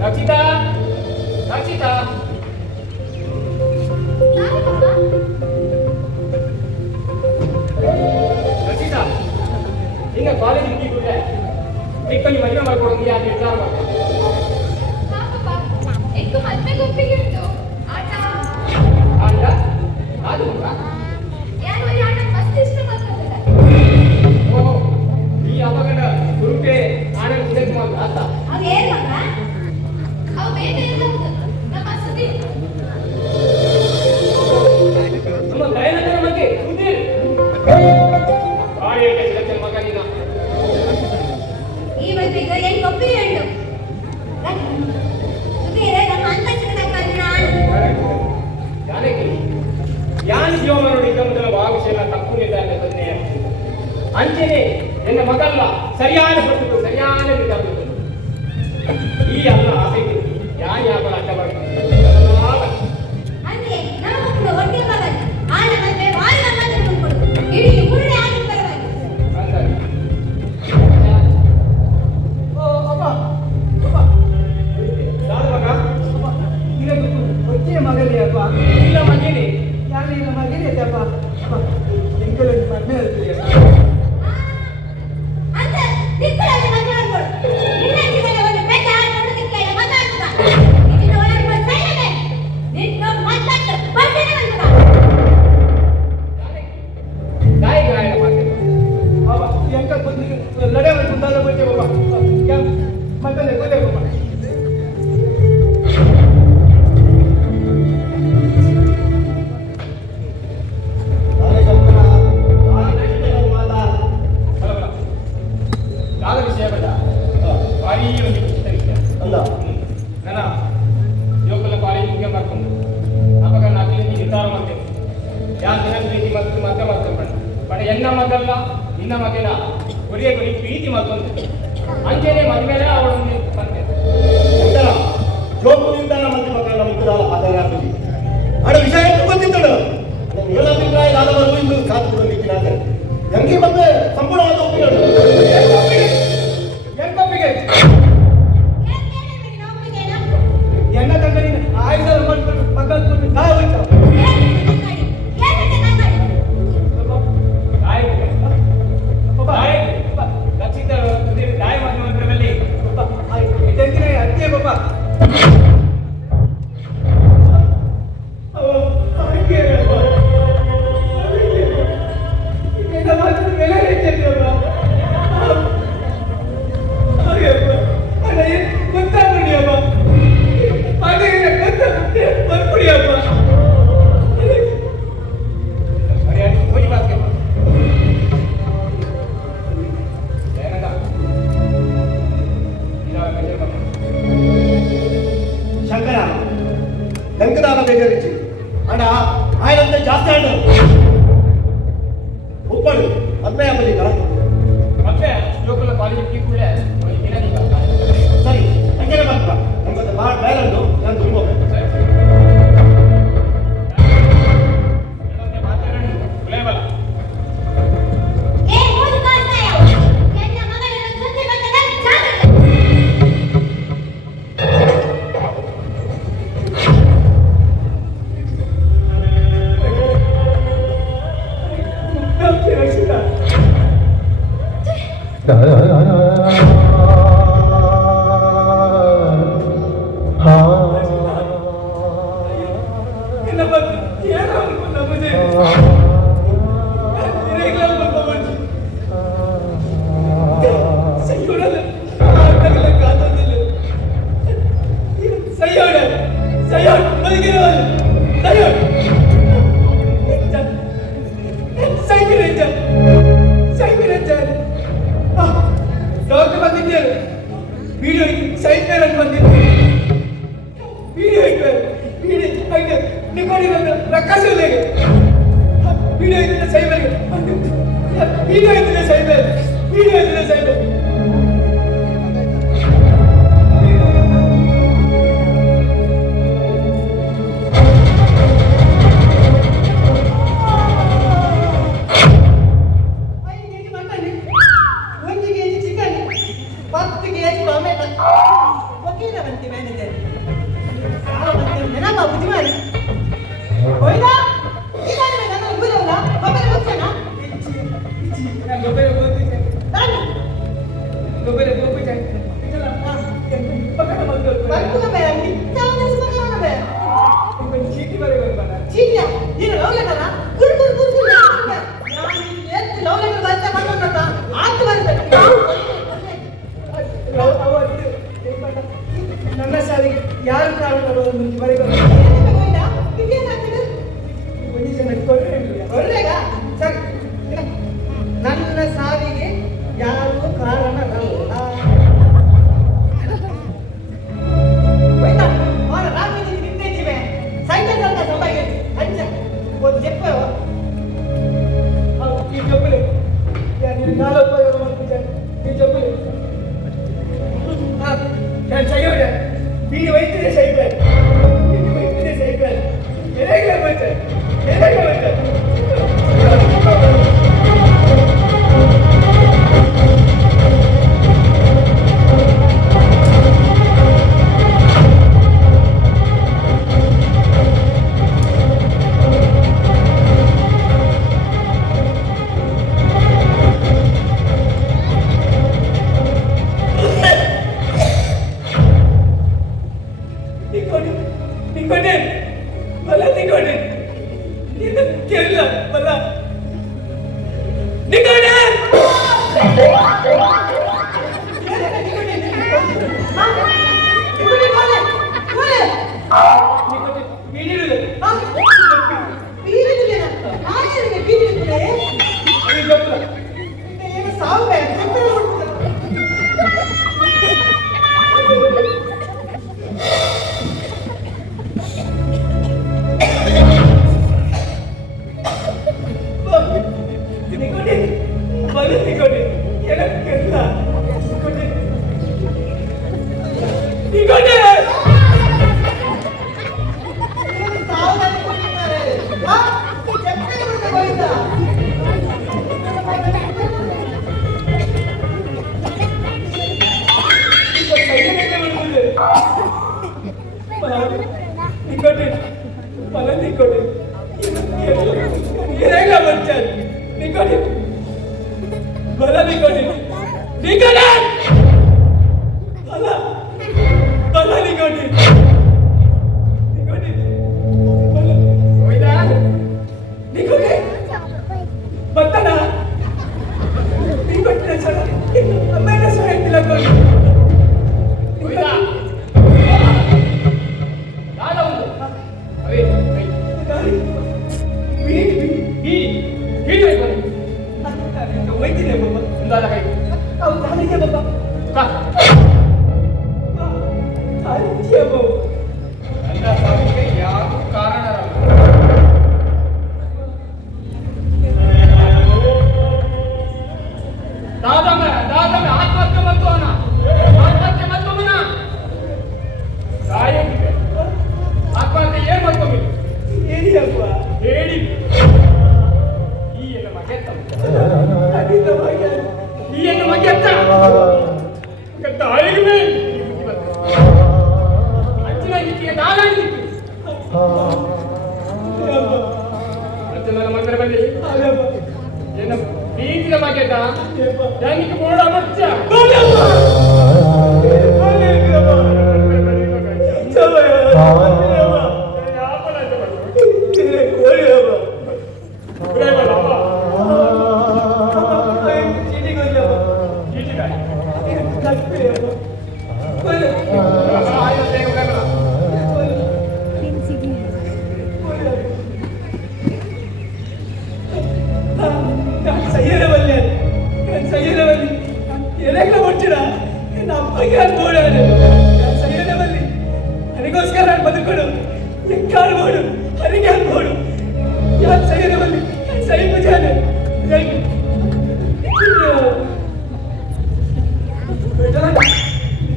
ರಕ್ಷಿತಾ ರಕ್ಷಿತಾ ರಕ್ಷಿತಾ ಈಗ ಕಾಲೇಜ್ ಮುಗಿಬಿಟ್ರೆ ಚಿಕ್ಕನಿ ಮದುವೆ ಮಾಡ್ಕೊಡೋದು ಯಾಕೆ ನಿರ್ಧಾರ ಆಟ ಅದು ಈ ಅಪಗಡ ಗುರುಪೆ ಆಡಲ್ ಕುಮಾರ್ ಆತ ನಮ್ಮ ದಯಾನಂದನ ಬಗ್ಗೆ ಸುಧೀರ್ ಮಗನಿನ ಈ ಮದುವೆಗೆ ಏನು ಒಪ್ಪಿಗೆ ಉಂಟು ಸುಧೀರ್ ನಮ್ಮ ಜಾನಕಿ ಯಾನ್ ಜೀವನ ನೋಡಿದ್ದ ಮೊದಲ ಭಾಗಶಃ ತಪ್ಪು ನಿರ್ಧಾರ ತಂದೆ ಅಂಚೆನೆ ನನ್ನ ಮಗಲ್ಲ ಸರಿಯಾದ ಪಟ್ಟು ಸರಿಯಾದ ನಿರ್ಧಾರ ಈ ಅಲ್ಲ ಆಸೆ ಯಾನ್ ಯಾವ ಅಡ್ಡ ಬರ್ತದೆ ಅಂದ್ರೆ ನಮ್ಮ ಮಕ್ಕಳು ಒಟ್ಟೆ ಬರಲ್ಲ ಆಳ ಮದುವೆ ವಾರ ಮಾತ್ರ ಕೊಡು ಇಡೀ ಊರೇ ಆಗಿ ಬರಬೇಕು ಮಗನೇ ಅಪ್ಪ ಇಲ್ಲ ಮಗನೇ ಯಾರು ಇಲ್ಲ ಮಗನೇ ಅಪ್ಪ ಎಂಕಲ್ ಮಗನೇ ಅಂತ ದಿಕ್ಕಲ್ಲಿ ಮದುವೆ ಮಾಡ್ಕೊಡು ನಿನ್ನ ಎನ್ನ ಮಗಲ್ಲ ನಿನ್ನ ಮಗನ ಗುರಿಯ ಗುರಿ ಪ್ರೀತಿ ಮತ್ತೊಂದು ಅಂಚೆನೆ ಮದ್ಮೇಲೆ ಅವಳೊಂದು ಬಂದೆ ಶಂಕರ ಜೋಪು ನಿಲ್ದಾಣ ಮಂದಿ ಮಕ್ಕಳ ಮಿತ್ರರಾದ ಹಾಜರಾಗಲಿ ಆಡ ವಿಷಯ ಗೊತ್ತಿದ್ದಳು ಏಳ ಅಭಿಪ್ರಾಯದಾದವರು ಇಂದು ಕಾತುಕೊಂಡು ನಿಂತಿದ್ದಾರೆ ಹೆಂಗೆ ಮತ್ತೆ ಸಂಪೂರ್ಣವಾದ ಒಪ್ಪಿಗಳು ಎಂಟೊಪ್ಪಿಗೆ ಏನ್ ಒಪ್ಪಿಗೆನಾ? ಎನ್ನ ತಂಗಡಿ ಆಯ್ದ ಮಕ್ಕಳು ನಾ ಹೋಯ್ತು ರಕ್ಷಿತ ದಾಯ ಮಂತ್ರದಲ್ಲಿ ಇದೆಂದಿನ ಅತ್ತೆ ಬಾಬಾ ಶಂಕರ ಲಂಕದಾದ ಬೇಜರಿಸಿ ಅಣ್ಣ ಆಯ್ನಂತೆ ಜಾಸ್ತಿ ಹಣ್ಣು ಒಪ್ಪಳು ಅದ್ಮಯ ಬಲಿಕ ಮತ್ತೆ ಲೋಕಲ್ ಕಾಲೇಜ್ ಕೂಡ ಸರಿ ಹಂಗೆ ಬಂತ ನಮ್ಮದು ಭಾಳ ಬೇರನ್ನು ನಾನು ತುಂಬೋಬೇಕು ಏ ಮೂರು ಕಾಸ್ತಾಯ ಎನ್ನ ಮಗಳನ್ನು ಸುದ್ದಿ ಬಂದದ ಜಾಗೃತಿ ಡಾಕ್ಟರ್ ಬಂದಿದ್ದೇನೆ ವಿಡಿಯೋ ಸೈಡ್ ಮೇಲೆ ಬಂದಿದ್ದೆ ವಿಡಿಯೋ ಇಟ್ಟರು ವಿಡಿಯೋ ಆಯ್ತು ನಿಮ್ಮಡಿ ನನ್ನ ರಕ್ಕಸಿಲ್ಲಗೆ ವಿಡಿಯೋ ಇದ್ದಿದ್ದ ಸೈಬರ್ಗೆ ವಿಡಿಯೋ ಇದ್ದಿದ್ದ ಸೈಬರ್ ವಿಡಿಯೋ ಇದ್ದಿದ್ದ ಸೈಬರ್ ಚೀಟಿ ಬರೆಯುವ ನನ್ನ ಸಾಲಿಗೆ ಯಾರು ಕಾರಣ ಬರೆಯುವ ನನ್ನ ಸಾವಿಗೆ ಯಾರು ಕಾರಣರಲ್ಲ ಒಂದು ಚೆಪ್ಪ ಈ ಚಪ್ಪಲಿ ನಾಲ್ಕು ಈ ಚಪ್ಪಲಿ ಸೈಡ್ ಬೀಡಿ ವೈದ್ಯರೇ ಸೈಕಲ್ ಬೀಡಿ ವೈದ್ಯರೇ ಸೈಕಲ್ ಎರೆಗೆ ಬಂತೆ ಎರೆಗೆ ಬಂತೆ Nikodem, malah Nikodem. Ini kira malah Nikodem. Nicotine ಬಲ ನಿಕೋಟಿನ್ ನಿಕೋಟಿನ್ ಬಲ ಬಲ ನಿಕೋಟಿನ್ ನಿಕೋಟಿನ್ ಬಲ ಹೋಯ್ತಾ ನಿಕೋಟಿನ್ ಬತ್ತನ ನಿಕೋಟಿನ್ ಸರ ಅಮ್ಮನ ಸರ ಇಲ್ಲ ಕೊಡಿ ಹೋಯ್ತಾ ಯಾವ್ದು ಅವೇ ಹೋಯ್ತೀನಿ ಬಾಬಾ ಒಂದಾದ ಕೈ ಅವ್ರು ತಾನಿಗೆ ಬಾಬಾ ತಾನಿಗೆ ಬಾಬಾ ನನ್ನ ಸಾವಿಗೆ ಯಾವ ಕಾರಣ ದಾದಮ ಆತ್ಮಹತ್ಯೆ ಮತ್ತು ಅವನ ಆತ್ಮಹತ್ಯೆ ಮತ್ತೊಮ್ಮನ ಸಾಯೋಗಿದೆ ಆತ್ಮಹತ್ಯೆ ಏನ್ ಮತ್ತೊಮ್ಮೆ ಏನಿ ಅಪ್ಪ ಹೇಳಿ ಈ ಏನು ಮಗೆತ್ತ ಅದಿಲ್ಲ ಬಗ್ಗೆ ಈ ಏನು ಮಗೆತ್ತ ತಾಯಿಗೆ ಅಂಚಿನ ನಿಕ್ಕಿಗೆ ದಾದಾಗಿ ಮತ್ತೆ ನನ್ನ ಮಕ್ಕಳ ಬಂದಿ ಏನು ಪ್ರೀತಿಯ ಮಗೆತ ಜಾನಿಗೆ ಬೋಡ ಮಚ್ಚ ಅದಕ್ಕೋಸ್ಕರ ನಾನು ಬದುಕೋಡು ಎಕ್ಕಾಡ್ಬೋಡು ಹರಿಗೆ ಅನ್ಬೋಡು ಯಾಕೆ ಸೈರವಲ್ಲಿ ಸೈ ಮುಜಾನೆ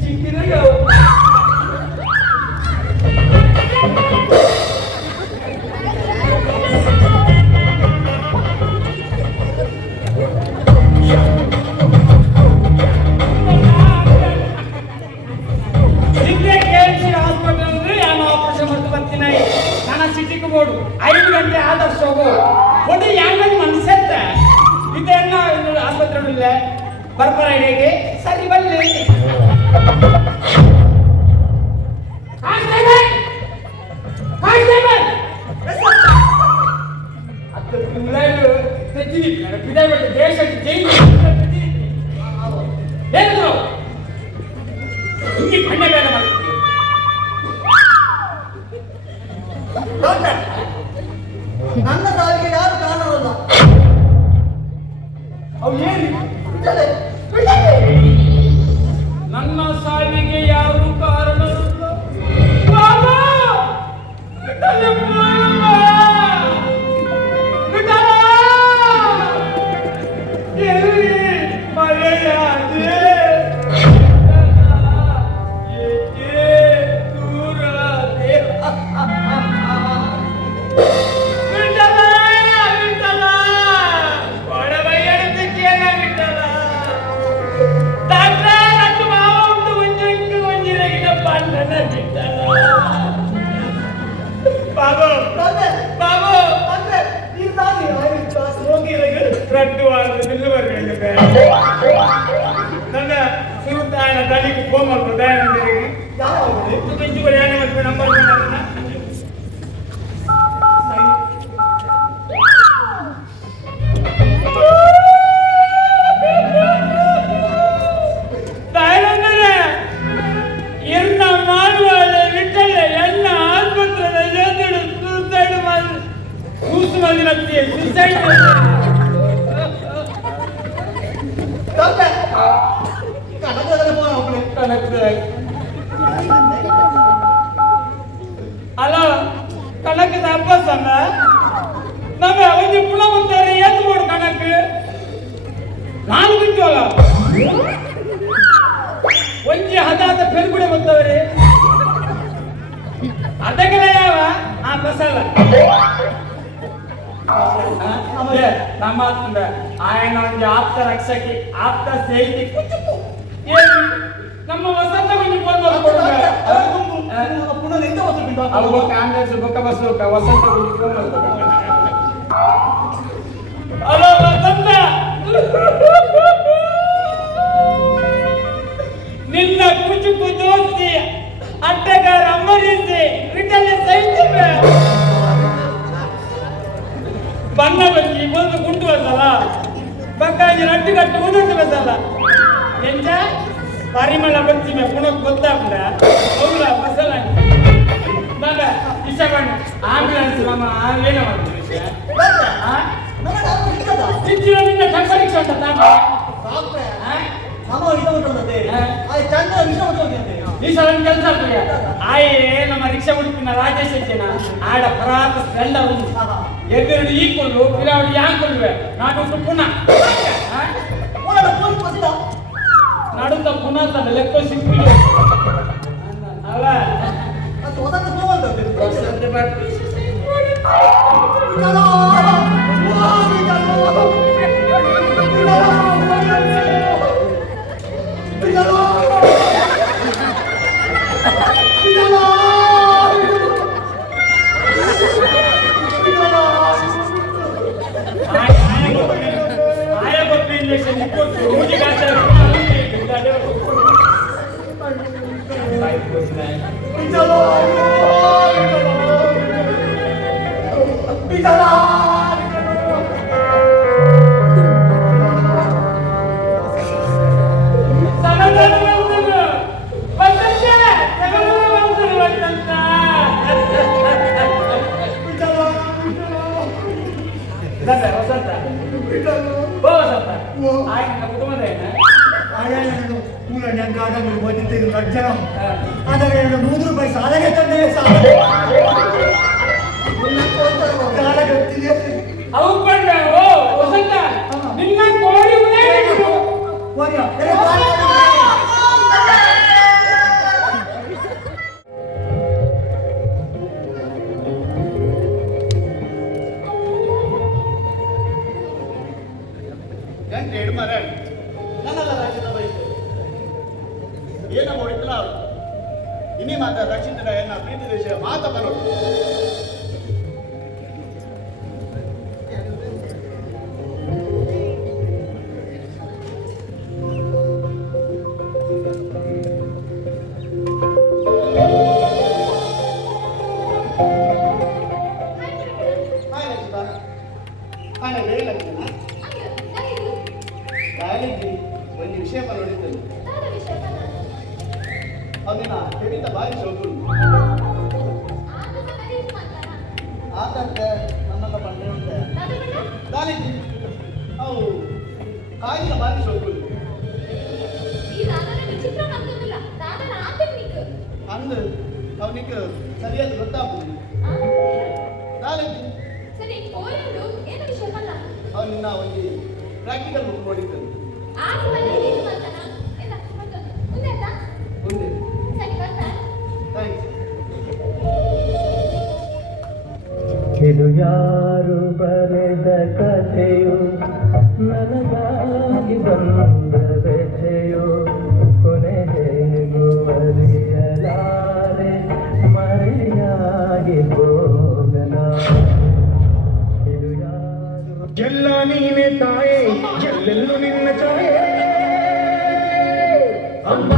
ಚಿಕ್ಕಿನಾಗ ಸಿಟಿಗೆ ಬೋಡು 5 ಗಂಟೆ ಆದಷ್ಟು ಹೋಗು ಒಂದು ಯಾಕೆ ಮನಸ್ಸೆತ್ತ ಇದೆಲ್ಲ ಆಸ್ಪತ್ರೆ ಇಲ್ಲ ಬರ್ಬರ ಹಿಡಿಗೆ ಸರಿ ಬಲ್ಲಿ ದೇಶಕ್ಕೆ ಜೈಲು ಹೇಳಿದ್ರು ಹಿಂಗೆ ಕಣ್ಣ ಬೇರೆ ಮಾಡ್ತೀವಿ ನನ್ನ ಸಾವಿಗೆ ಯಾರು ಕಾರಣವಲ್ಲ. ಅವು ಏನು ನನ್ನ ಸಾವಿಗೆ ಯಾರು ಕಾರಣವಿಲ್ಲ ಬಾಬಾ ಎಲ್ಲಿ ಮರೆಯಾದೆ ನನ್ನ ಸುರುತ್ತಾಯನ ತಲೆಗೆ ಫೋನ್ ಮಾಡ್ಬೋದು ನಂಬರ್ ಎನ್ನ ಮಾಡುವಾಳ ಬಿಟ್ಟಲ್ಲ ಎನ್ನ ಆಸ್ಪತ್ರೆ ಜೊತೆ ಸೂಸೈಡ್ ಮಾಡಿ ಕೂಸು ಮಂದಿರತ್ತೆ ಸೂಸೈಡ್ ಹಲೋ ಕಣಕ್ಕೆ ಅಬ್ಬಸ್ ಅನ್ನ ನಮ್ಮ ಒಂದು ಪುಣ ಬಂತಾರೆ ಏನು ಮಾಡು ಕಣಕ್ಕೆ ನಾನು ಬಿಟ್ಟವಲ್ಲ ಒಂಜಿ ಹದಾದ ಪೆರುಗುಡೆ ಬಂದವರೇ ಅದಕ್ಕೆ ಯಾವ ಆ ಬಸಲ್ಲ ನಮ್ಮ ఆయన ಆಪ್ತ ರಕ್ಷಕಿ ಆಪ್ತ ಸ್ನೇಹಿತಿ ಏನು ನಮ್ಮ ವಸಂತ ಕೊಂಚ ಫೋನ್ ಪುನಃ ನಿಂತ ಹೊತ್ತು ಅವು ಕಾಂಗ್ರೆಸ್ ಬೊಕ್ಕ ಬಸ್ ವಸಂತ ಕೊಂಚ ಫೋನ್ ಹಲೋ ನಿನ್ನ ಕುಚುಕು ದೋಸ್ತಿ ಅಡ್ಡಗಾರ ಅಮ್ಮನಿಸಿ ರಿಟರ್ನ್ ಸಹಿಸಿವೆ ಬಣ್ಣ ಬಚ್ಚಿ ಬಂದು ಗುಂಡು ಬಸಲ್ಲ ಬಕ್ಕಾಗಿ ರಟ್ಟು ಕಟ್ಟು ಉದುಟ್ಟು ಬಸಲ್ಲ ಎಂಚ ಪರಿಮಳ ಬಚ್ಚಿಮೆ ಪುನಃ ಗೊತ್ತಾಗ್ಲ ಹೌದ ಬಸಲ್ಲ ಮಗ ಇಷ್ಟಪಣ್ಣ ಆಂಬ್ಯುಲೆನ್ಸ್ ಮಾಮ ಏನು ಮಾಡ್ತೀವಿ ಚಿಚ್ಚಿನ ನಿನ್ನ ಪರೀಕ್ಷೆ ಉಂಟ ಈ ಸಲ ಕೆಲಸ ಆಗ್ತದೆ ಆಯೇ ನಮ್ಮ ರಿಕ್ಷಾ ಹುಡುಕಿನ ರಾಜೇಶ್ ಹೆಚ್ಚಿನ ಆಡ ಪರಾತ ಫ್ರೆಂಡ್ ಅವನು ಎದುರು ಈಕ್ವಲ್ಲು ಪಿಲಾವಡಿ ಯಾಂಕೊಲ್ವೆ ನಾಟು ಪುನಃ ನಡುತ್ತ ಪುನಃ ತನ್ನ ಲೆಕ್ಕ ಸಿಕ್ಕಿಲ್ಲ ಅಲ್ಲ ಆದರೆ ₹100 ಸಾಲಗೆ ತಂದೆ ಅವು ಕಂಡ ಓ ವಸಂತ ನಿನ್ನ ಕೋಡಿ ಗಂಟೆ ಮರ ನನ್ನಲ್ಲ ರಾಜ್ಯದ ಬೈತು ಏನ ಹೊಡಿತಲ್ಲ ಇನ್ನೇ ಮಾತ ರಕ್ಷಿತ ಎನ್ನ ಪ್ರೀತಿ ದೇಶ ಮಾತ ಬರೋದು ಒಂದು ವಿಷಯ ನೋಡಿದ್ದೇನೆ ಅದನ್ನ ಹೇಳಿದ ಬಾರಿ ಶೋಧು ಆತಂಕ ನನ್ನೆಲ್ಲ ಬಂಡೆ ಉಂಟೆ ದಾಲಿಜಿ ಅವು ಕಾಯಿನ ಬಾರಿ ಶೋಧು ಅಂದು ಅವನಿಗೆ ಸರಿಯಾದ ಗೊತ್ತಾಗ್ಬೋದು ದಾಲಿಜಿ ಅವನಿನ್ನ ಒಂದು ಪ್ರಾಕ್ಟಿಕಲ್ ಬುಕ್ ನೋಡಿದ್ದೇನೆ ಮುಂದೆ ಇದು ಯಾರು ಬರೆದ ಕಥೆಯು ನನಗಾಗಿ ಬಂದ ಬೆಸೆಯು ಕೊನೆಗೂ ಅರಿಯಲಾರೆ ಮರೆಯಾಗಿ ಹೋಗಲ ಇದು ಯಾರು ಎಲ್ಲ ನೀನೆ ತಾಯೇ ಎಲ್ಲೆಲ್ಲೂ ನಿನ್ನ ಛಾಯೆ ಅಮ್ಮ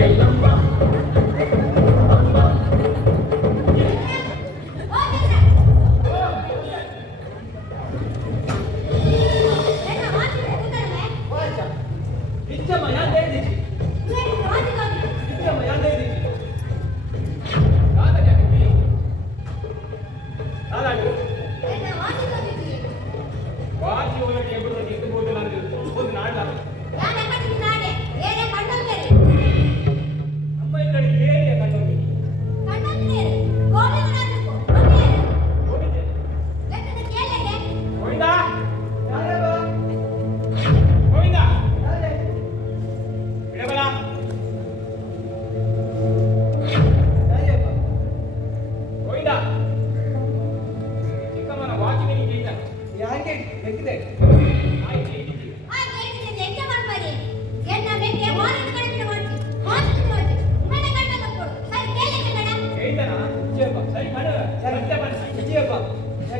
ಎಲ್ಲಮ್ಮ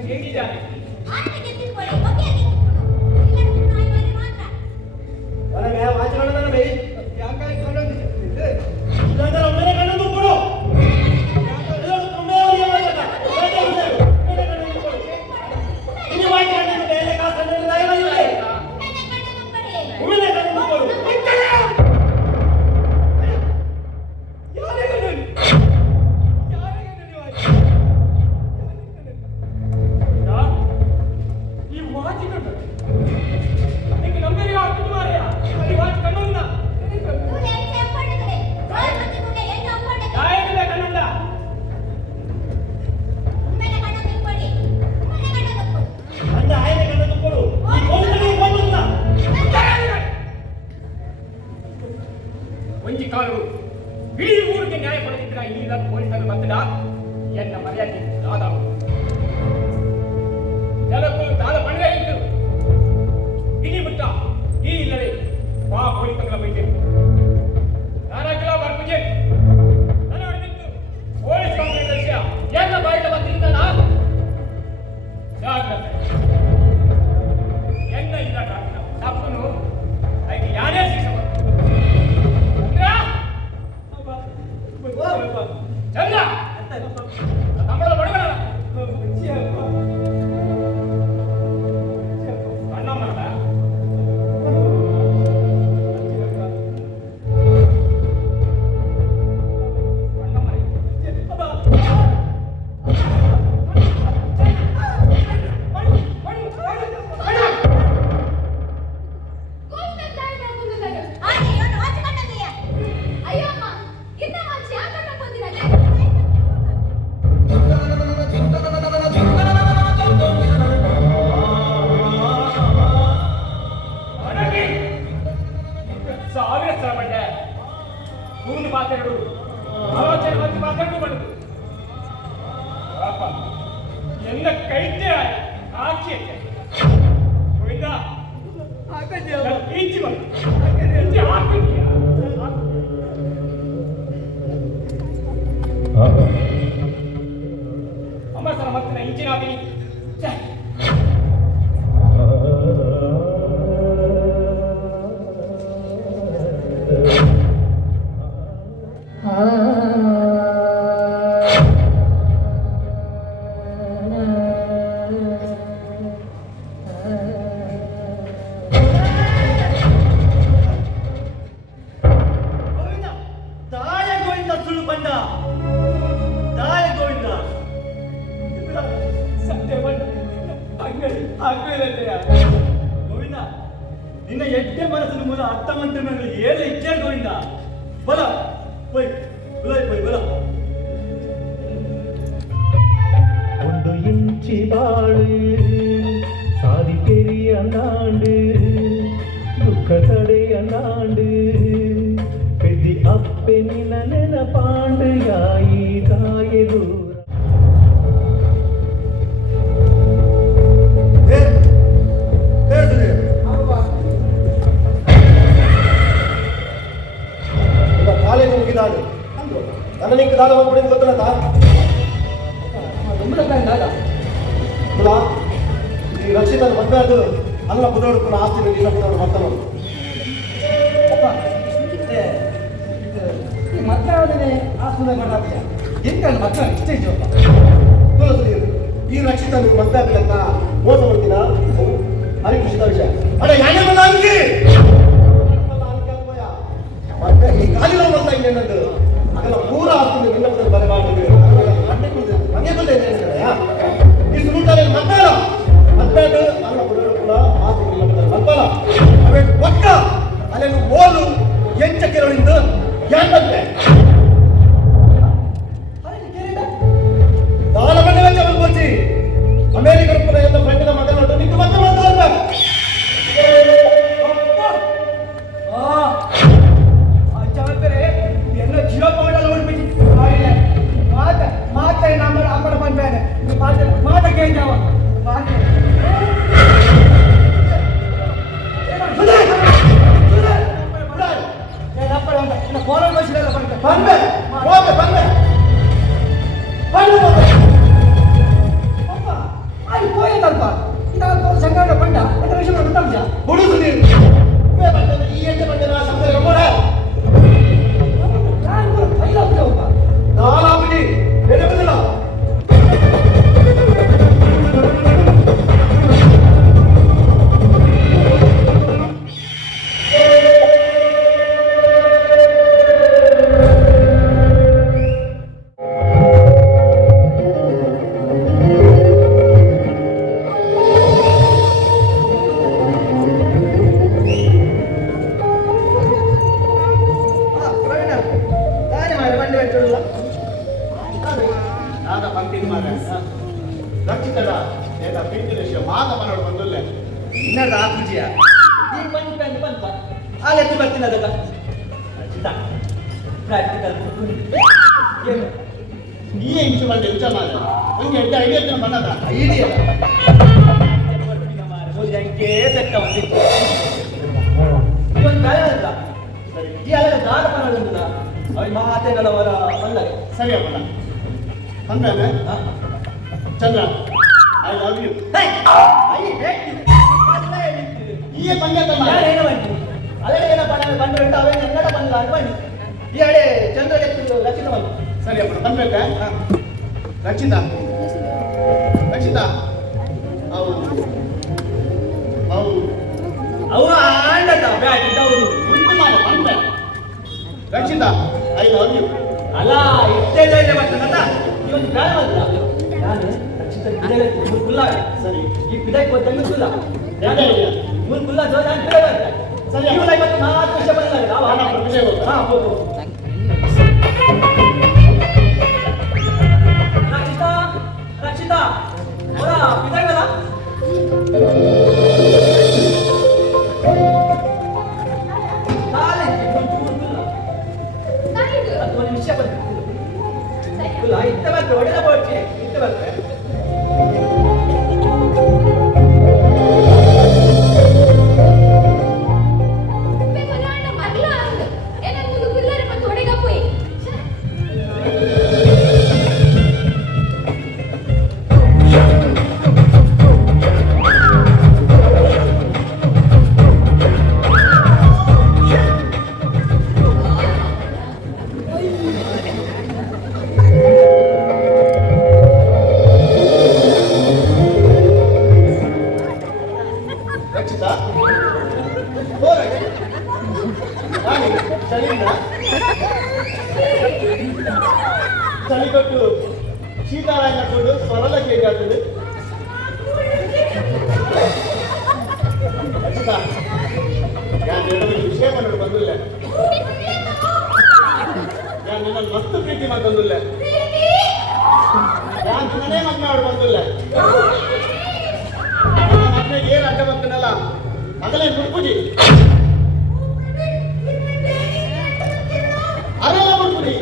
ಹೇಗಿದ್ದಾನೆ ಬಂದಿರಾ ಎನ್ನ ಮರ್ಯಾದೆ ದಾದ ಜನಕ್ಕೂ ದಾದ ಪಂಡ್ರೆ ಇತ್ತು ಇಡೀ ಬಿಟ್ಟ ಈ ಇಲ್ಲದೆ ಬಾ ಪೊಲೀಸ್ ತಂಗಲ ಬೈತೆ ನಾನಾಗಿಲ್ಲ ಬರ್ಪುಜೆ ನಾನು ಹೊಡೆದಿತ್ತು ಪೊಲೀಸ್ ಕಂಪ್ಲೇಂಟ್ ವಿಷಯ ಎಲ್ಲ ಬಾಯಿಟ ಬಂದಿದ್ದಾನ ಜಾಗ್ರತೆ ಎನ್ನ ಇಲ್ಲ ತಪ್ಪನು ಅದಕ್ಕೆ ಯಾರೇ ಶಿಕ್ಷೆ ಚಂದ್ರ ತಮ್ಮಳ ಬಡವನ ಅಣ್ಣ ಮಾಡಲ್ಲ ಸಾವಿರ ಸ್ಥಳ ಬಂಡೆ ಮೂರು ಮಾತಾಡು ಆಲೋಚನೆ ಮತ್ತು ಮಾತಾಡು ಬಂದು ಎಲ್ಲ ಕೈತೆ ಆಚೆ ಹೋಯ್ತಾ ಈಚೆ ಬಂದು ಹಾಕಿದ್ಯಾ ಅಮ್ಮ ಸರ ಮತ್ತೆ ಇಂಚಿನ ಆಗಿ ನಿನ್ನ ಎಡ್ಡೆ ಮನಸ್ಸಿನ ಮೂಲ ಅರ್ಥ ಮಂತ್ರಿಗಳು ಏಳು ಇಚ್ಛೆ ಗೋವಿಂದ ಬಲ ಪೋಯ್ ಬಲ ಒಂದು ಇಂಚಿ ಬಾಳು ಸಾಧಿಕೆರಿಯ ನಾಡು ದುಃಖ ತಡೆಯ ನಾಡು பெதி அப்பெண்ணின ನೆನಪಾಂಡು ಯಾಯಿ ತಾಯೆದು ಕಾಲೇಜು ಮುಗಿದಾಡು ನನ್ನ ನಿಂಗೆ ದಾದ ಹೋಗ್ಬಿಡಿದ ಗೊತ್ತಲ್ಲ ಈ ರಕ್ಷಿತ ಮದುವೆ ಅದು ಅಲ್ಲ ಬುಧೋಡು ಆಸ್ತಿ ಇಲ್ಲ ಬುಧೋಡು ಬರ್ತಾನ ಮಕ್ಕಳೇ ಆಸ್ಪದ ಮಾಡಾಕ್ತ ಎಂತ ಮಕ್ಕಳ ಇಷ್ಟ ಇದೆಯಪ್ಪ ಈ ರಕ್ಷಿತ ನೀವು ಮದುವೆ ಆಗಬೇಕಂತ ಮೋಸ ಮಾಡ್ತೀನ ಹರಿ ಖುಷಿದ ವಿಷಯ ಅಡ ಯಾನೇ ಬಂದ ಅನ್ಕಿ ಮತ್ತೆ ಈ ಕಾಲಿನ ಬಂದ ಇನ್ನೇನದು ಅದೆಲ್ಲ ಪೂರ ಆಸ್ತಿ ನಿನ್ನ ಬದಲು ಬರಬಾರ್ದು ನನಗೆ ಬಂದ ಈ ಸುರುಟಾರೆ ಮಕ್ಕಳ ಮದುವೆ ಅಲ್ಲ ಬುಧೋಡು ಕೂಡ ಆಸ್ತಿ ನಿನ್ನ ಬದಲು ಮಕ್ಕಳ ಅವೇ ಒಕ್ಕ ಅಲ್ಲೇನು ಓಲು ಎಂಚ ಕೆರಳಿಂದ ಯಾಕಂದ್ರೆ ದಾನ ಮನೆ ವೆಚ್ಚ ಬಂದ್ಬಿಟ್ಟು ಅಮೇರಿಕ ರೂಪದ ಎಲ್ಲ ಫ್ರೆಂಡಿನ ಮಗನೊಟ್ಟು ನಿಂತು ಮತ್ತೆ ಮಾತಾಡ್ಬೇಕು ಎಲ್ಲ ಜೀವ ಪೌಡರ್ ಹೊಡ್ಬಿಟ್ಟು ಮಾತೆ ನಮ್ಮ ಅಪ್ಪಡ ಬಂದ್ಬೇಡ ಮಾತ ಕೇಳ್ತಾವ ಫೋನ್ ಬಸ್ಸಿಲ್ಲ ಬಂದೆ ಬಂದೆ ಬಂದೆ ಅಪ್ಪ ಅಲ್ಲಿ ಹೋಯ್ತಲ್ಪ ಇದೊಂದು ಸಂಗಾಡ ಬಂಡ ಅದರ ವಿಷಯ ಗೊತ್ತಂಶ ಹುಡುಗ ನೀನು ಈ ಎಂಟು ಬಂದೆ ನಾ ಸಂಬಳ ರಮೋಡ ನಾನು ಫೈಲ್ ಆಗ್ತೇವಪ್ಪ ನಾಲಾಬಿಡಿ ನೆನಪಿಲ್ಲ ರಕ್ಷಿತಡ ಏನ ಪಿಂಚಿನ ಮಾತ ಮನೋಡು ಬಂದುಲ್ಲೆ ಇನ್ನದ ಆ ಪೂಜೆಯ ಈ ಬಂದು ಬಂತ ಆಲೆತ್ತಿ ಬರ್ತೀನಿ ಅದಕ್ಕ ರಕ್ಷಿತ ಪ್ರಾಕ್ಟಿಕಲ್ ಏನು ಈ ಇಂಚು ಬಂದೆ ಇಂಚ ಮಾಡ ನಂಗೆ ಎಂತ ಐಡಿಯಾ ಬಂದದ ಐಡಿಯಾ ಮುಜಂಕೆ ಸೆಟ್ಟ ಒಂದಿತ್ತು ಇವನ್ ಬೇರೆ ಅಲ್ಲ ಸರಿ ಈ ಅಲ್ಲ ದಾಡ ಬರೋದಿಲ್ಲ ಅವ್ರ ಮಾತೆಗಳವರ ಬಂದರೆ ಸರಿ ಅಪ್ಪನ ಅಂದ್ರೆ ಚಂದ್ರ ಐ ಲವ್ ಯು ಈ ಬಂದ ಏನು ಬಂತು ಅಲ್ಲೇ ಏನೋ ಬಂದ್ರೆ ಉಂಟು ಅವೇ ಕನ್ನಡ ಬಂದಿಲ್ಲ ಅದು ಬನ್ನಿ ಈ ಹಳೆ ಚಂದ್ರ ರಚಿತ ಬಂತು ಸರಿ ಅಪ್ಪನ ಬಂದ್ಬೇಕಾ ರಕ್ಷಿತಾ ರಕ್ಷಿತಾ ಅವು ಅವು ಅವ ಆಂಡತ ಬ್ಯಾಟ್ ಇದ್ದವರು ಮುಂದೆ ಮಾಡು ಬಂದೆ ರಕ್ಷಿತಾ ಐ ಲವ್ ಯು ಅಲ್ಲ ಇಷ್ಟೇ ಇದೆ ಬರ್ತದಲ್ಲ ಇವತ್ತು ಬೇಡ ಬಂದಿಲ್ಲ ನಾನು ರಚಿತ ಕುಲ್ಲ ಸರಿ ಈ ಪಿಡಕ್ಕೆ ಬಂದಂಗೆ ಕುಲ್ಲ ಯಾಕೆ ಮೂರು ಕುಲ್ಲ ಜೋರ ನಾನು ಪಿಡ ಬರ್ತೆ ಸರಿ ಇವನ ಇವತ್ತು 4 ವರ್ಷ ಬಂದಿಲ್ಲ ನಾನು ಪ್ರತಿಷೇಧ ಹಾ ಹೋಗು ರಕ್ಷಿತಾ ರಕ್ಷಿತಾ ಅವರ ಪಿಡಗಲ್ಲ ಕಾಲೇಜ್ ಚೂರು ಕುಲ್ಲ ಕಾಯಿದು ಅದು ಒಂದು ವಿಷಯ ಬಂತು ಕುಲ್ಲ ಇತ್ತ ಬರ್ತೆ ಒಡೆದ ಬೋಡ್ಚಿ ಇತ್ತ ಬರ್ತೆ ಬೆಮಲಾಂಡ ಮಗ್ಲ ಆಂದು ಏನ ಮುಂದು ಕುಲ್ಲರೆ ಮತ್ತು ಒಡೆಗ ಪೋಯಿ ರಕ್ಷಿತಾ ಓ ರಕ್ಷಿತಾ ನಾನು ಚಳಿಯಿಂದ ಚಳಿ ಕೊಟ್ಟು ಶೀತಾಳ ಹಾಕೊಂಡು ಸ್ವರಲ ಕೇಳಿ ಆಗ್ತದೆ ರಕ್ಷಿತಾ ನಾನು ನಿನ್ನ ವಿಷಯ ಮಾಡೋದು ಬಂದಿಲ್ಲ ನಾನು ನಿನ್ನ ಮಸ್ತು ಪ್ರೀತಿ ಮಾಡ್ಬಂದಿಲ್ಲ ನಾನು ನಿನ್ನನೇ ಮಗ್ನ ಮಾಡಿ ಬಂದಿಲ್ಲ ಮಕ್ಕಳಿಗೆ ಏನು ಅಡ್ಡ ಬರ್ತಾನಲ್ಲ ಅದನ್ನೇ ಮುಡ್ಪುಜಿ ಅರೆಲ್ಲ ಮುಡ್ಪುಜಿ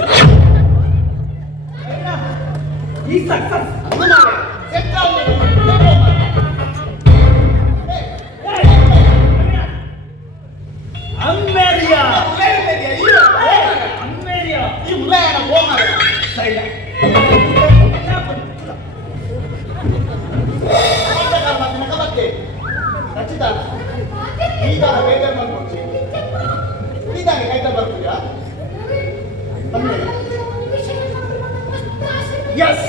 ಈ ಸಕ್ಸಸ್ ಅಮ್ಮೇರಿಯಾ ಅಮ್ಮೇರಿಯಾ ಈ ಮುಲಾಯನ ಹೋಮ ಸೈಡ ರಚಿತಾ ಈಗ ಬೇಗ ಮಾಡ್ಕೊಡ್ಸಿ ಇದಾಗ ಕೈತ ಬರ್ತೀಯಾ ಎಸ್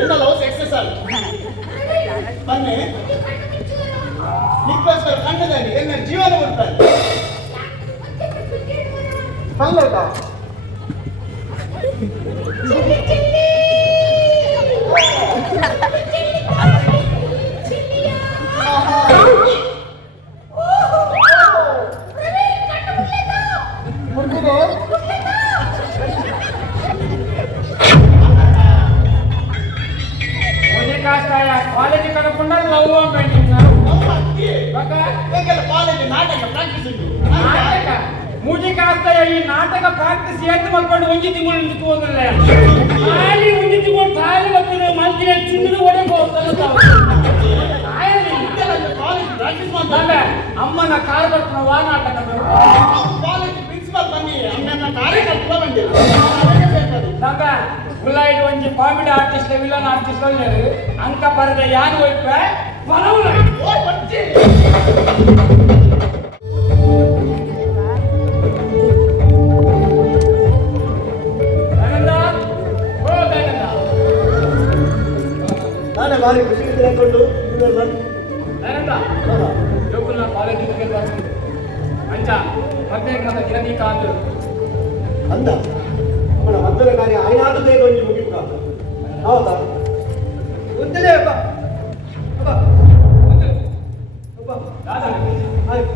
ಎಲ್ಲ ಲವ್ ಸಕ್ಸಸ್ ಅಲ್ಲ ಬನ್ನಿ ನಿಕ್ಕೋಸ್ಕರ ಕಂಡದಲ್ಲಿ ಎನ್ನ ಜೀವನ ಉಂಟಲ್ಲ ಅಲ್ಲದ ಕಾಲೇಜ್ ಕರ್ಕೊಂಡ ಲವ್ ಪೇಂಟಿಂಗ್ ಕಾಲೇಜ್ ನಾಟಕ ಪ್ರಾಕ್ಟೀಸ್ ಉಂಟು ನಾಟಕ ಮೂಜಿಕ ಆಗ್ತಾಯ ಈ ನಾಟಕ ಪ್ರಾಕ್ಟೀಸ್ ಏತ್ ಮಾಡ್ಕೊಂಡು ಒಂಜಿ ತಿಂಗಳು ನಿಂತ್ಕೊಂಡ್ರಲ್ಲ ಖಾಲಿ ಒಂಜಿ ತಿಂಗಳು ಖಾಲಿ ಬರ್ತದೆ ಮಂತ್ರಿ ಚಿನ್ನದ ಒಡೆಗೆ ಹೋಗ್ತಾರೆ ಕಾಲೇಜ್ ಪ್ರಾಕ್ಟೀಸ್ ಅಮ್ಮನ ಕಾರ್ ಬರ್ತಾವ ನಾಟಕ ಕಾಲೇಜ್ ಪ್ರಿನ್ಸಿಪಲ್ ಬನ್ನಿ ಅಮ್ಮನ ಕಾರ್ಯಕರ್ತ ಬಂದಿಲ್ಲ ಗುಲಾಯ್ಡ್ ಒಂಜಿ ಕಾಮಿಡಿ ಆರ್ಟಿಸ್ಟ್ ವಿಲನ್ ಆರ್ಟಿಸ್ಟ್ ಅಂಕ ಬರದೆ ಯಾರು ಹೋಯ್ಪ ಬರವಲ್ಲ ನಾನೇ ಭಾರಿ ಖುಷಿ ತಿಳ್ಕೊಂಡು ಜೋಕುಲ್ನ ಕಾಲೇಜಿಗೆ ಬರ್ತೀನಿ ಅಂಚ ಪ್ರತ್ಯೇಕ ಗಿರಣಿ ಕಾದು ಅಂದ ಅವನ ಮದ್ದಲ ಕಾರ್ಯ ಆಯ್ನಾದದೇ ಒಂದು ಮುಗಿಯುತ್ತ ಹೌದಾ ಗೊತ್ತಿದೆ ಅಪ್ಪ ಅಪ್ಪ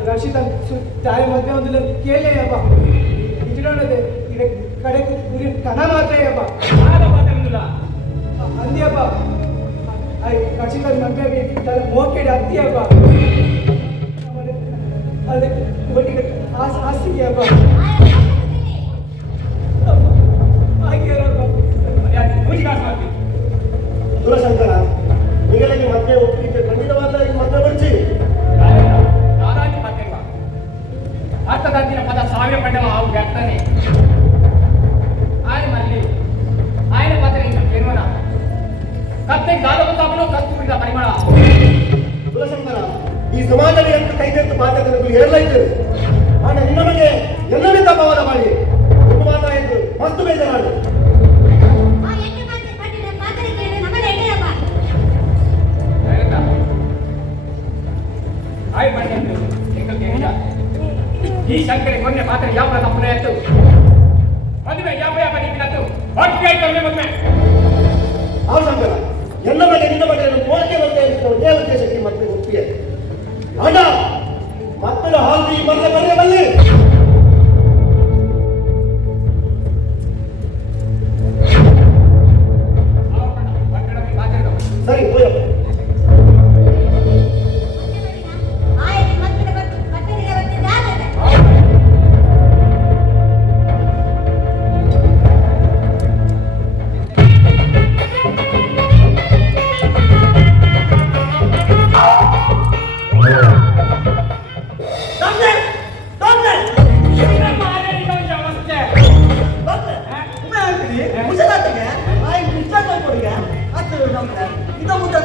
ರಕ್ಷಿತಾ ತಾಯಿ ಮದುವೆ ಒಂದು ಕೇಳಲೇ ಅಪ್ಪ ಇಚ್ಚಿಡೋಣದೆ ಈಗ ಕಡೆ ಕನ ಮಾತ್ರ ಅಪ್ಪ ಅಂದಿಯಪ್ಪ ರಕ್ಷಿತಾ ಮದುವೆ ಮೋಕೆಡೆ ಅತ್ತಿಯಪ್ಪ ಅದೇ ಒಟ್ಟಿಗೆ ಆಸ್ತಿಗೆ ಅಪ್ಪ ಹಾಗೆ ಕುಲಶಂಕರ ನಿಗಳಿಗೆ ಮತ್ತೆ ಒಪ್ಪಿಗೆ ಖಂಡಿತವಾದ ಮತ್ತೆ ಬರ್ಚಿ ನಾರಾಜ ಮಾತೆಲ್ಲ ಅರ್ಥದಂತಿನ ಪದ ಸಾವ್ಯ ಪಡೆವ ಅವು ವ್ಯಕ್ತನೆ ఆయన మళ్ళీ ఆయన పాత్ర ఇంకా కేవಲ ಕತ್ತೆ ಗಾಲವು ತಾಪನು ಕತ್ತು ಬಿಡ ಪರಿಮಳ ಕುಲಶಂಕರ ಈ ಸಮಾಜದಲ್ಲಿ ಎಂತ ಕೈಗೆತ್ತು ಬಾಧ್ಯತೆಗಳು ಹೇಳಲಾಯ್ತು ಆಗ ನಿಮಗೆ ಎಲ್ಲವೇ ತಪ್ಪವಾದ ಮಾಡಿ ಒಂದು ಮಾತಾಯಿತು ಮಸ್ತು ಬೇಜಾರು ಆ ಎಣ್ಣೆ ಮಾತ್ರ ಪಟ್ಟಿನ ಪಾತ್ರೆಗೆ ನಮ್ಮನೆ ಎಣ್ಣೆಯಪ್ಪ ಆಯ್ ಬನ್ನಿ ಈ ಶಂಕರೆ ಕೊನೆ ಪಾತ್ರ ಯಾವ ತಪ್ಪನೆ ಆಯ್ತು ಮದುವೆ ಯಾವ ಯಾವ ನಿಂತಿತ್ತು ಒಟ್ಟಿಗೆ ಆಯ್ತು ಮದುವೆ ಹೌದು ಶಂಕರ ಎಲ್ಲ ಬಗ್ಗೆ ನಿನ್ನ ಬಗ್ಗೆ ಕೋರಿಕೆ ಬರ್ತಾ ಇತ್ತು ಒಂದೇ ಉದ್ದೇಶಕ್ಕೆ ಮತ್ತೆ ಒಪ್ಪಿಗೆ ಅಣ್ಣ ಮಕ್ಕಳು ಹಾಕಿ ಬರಲೇ ಬರಲಿ ಸರಿ ಹೋಯಪ್ಪ ಆಯ್ತು ಮತ್ತೆ ಪಟ್ಟಣಿಗೆ ಬಂದ ಜಾಗದ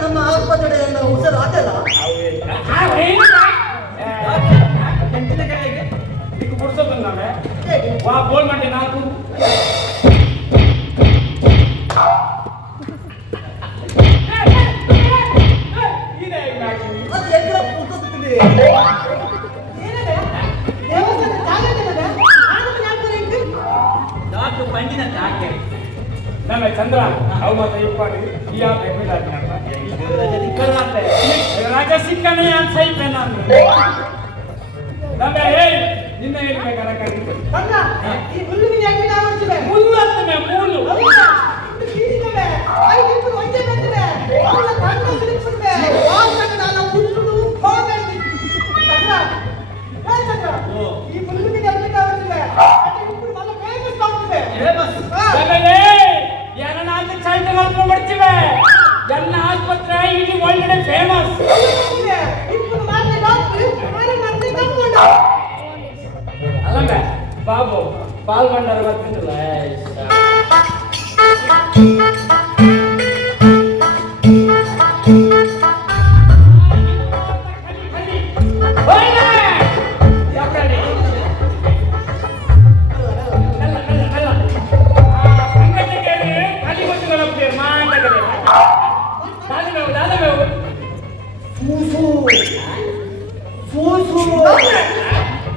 ನಮ್ಮ ಆಸ್ಪತ್ರೆಯಲ್ಲಿ ಹುಷಾರು ಆಗಲ್ಲ ಬೋಲ್ ಮಾಡಿ ನಾಲ್ಕು ಅದು ಎక్కడ ಪುಸ್ತಕದಲ್ಲಿ ಏನಿದೆ ದೇವಸ್ಥಾನ ಜಾಗದಲ್ಲಿ ಡಾಕ್ಟರ್ ಬಂಡಿನ ಡಾಕ್ಟರ್ ನಮ್ಮ ಚಂದ್ರ ಅವು ಮಾತ್ರ ಇಪ್ಪಾಡಿ ಈ ರಾಜ ಸಿಕ್ಕನೆ ಅಂತ ಸೈತೆ ನಾನು ನಮ್ಮ ನಿನ್ನ ಹೇಳ್ಬೇಕಾರ ಅಣ್ಣ ಈ ಹುಲ್ಲು ಮೀನು ಯಾಕೆ ಆವರ್ತಿವೆ ಮುಳ್ಳು ಅಂತವೆ ಮೂಲು ಇದು ಕೀರಿದವೆ ಐದು ಇಬ್ಬರು ಒಂದೇ ಬಂದಿವೆ ಅವಳ ಕಣ್ಣು ಸಿಲಿಕ್ಬಿಡ್ವೆ ಆಗ ನಾನು ಹುಲ್ಲು ಹೋಗಬೇಕು ಚಂದ್ರ ಚಂದ್ರ ಈ ಹುಲ್ಲು ಮೀನು ಯಾಕೆ ಆವರ್ತಿವೆ ಇಬ್ಬರು ಮಲ್ಲ ಫೇಮಸ್ ಆಗ್ತಿವೆ ಏನನ್ನಾದ್ರೂ ಚೈತ ಮಾಡ್ಕೊಂಡು ಬರ್ತೀವಿ ಎಲ್ಲ ಆಸ್ಪತ್ರೆ ಇಲ್ಲಿ ಒಳ್ಳೆ ಫೇಮಸ್ ಇಬ್ಬರು ಮಾತ್ರ ಡಾಕ್ಟರ್ ಮನೆ ಮತ್ತೆ ಕರ್ಕೊಂಡು ಅಲ್ಲಂಗ ಬಾಬು ಪಾಲ್ಗೊಂಡರು ಬರ್ತಿದ್ರಲ್ಲ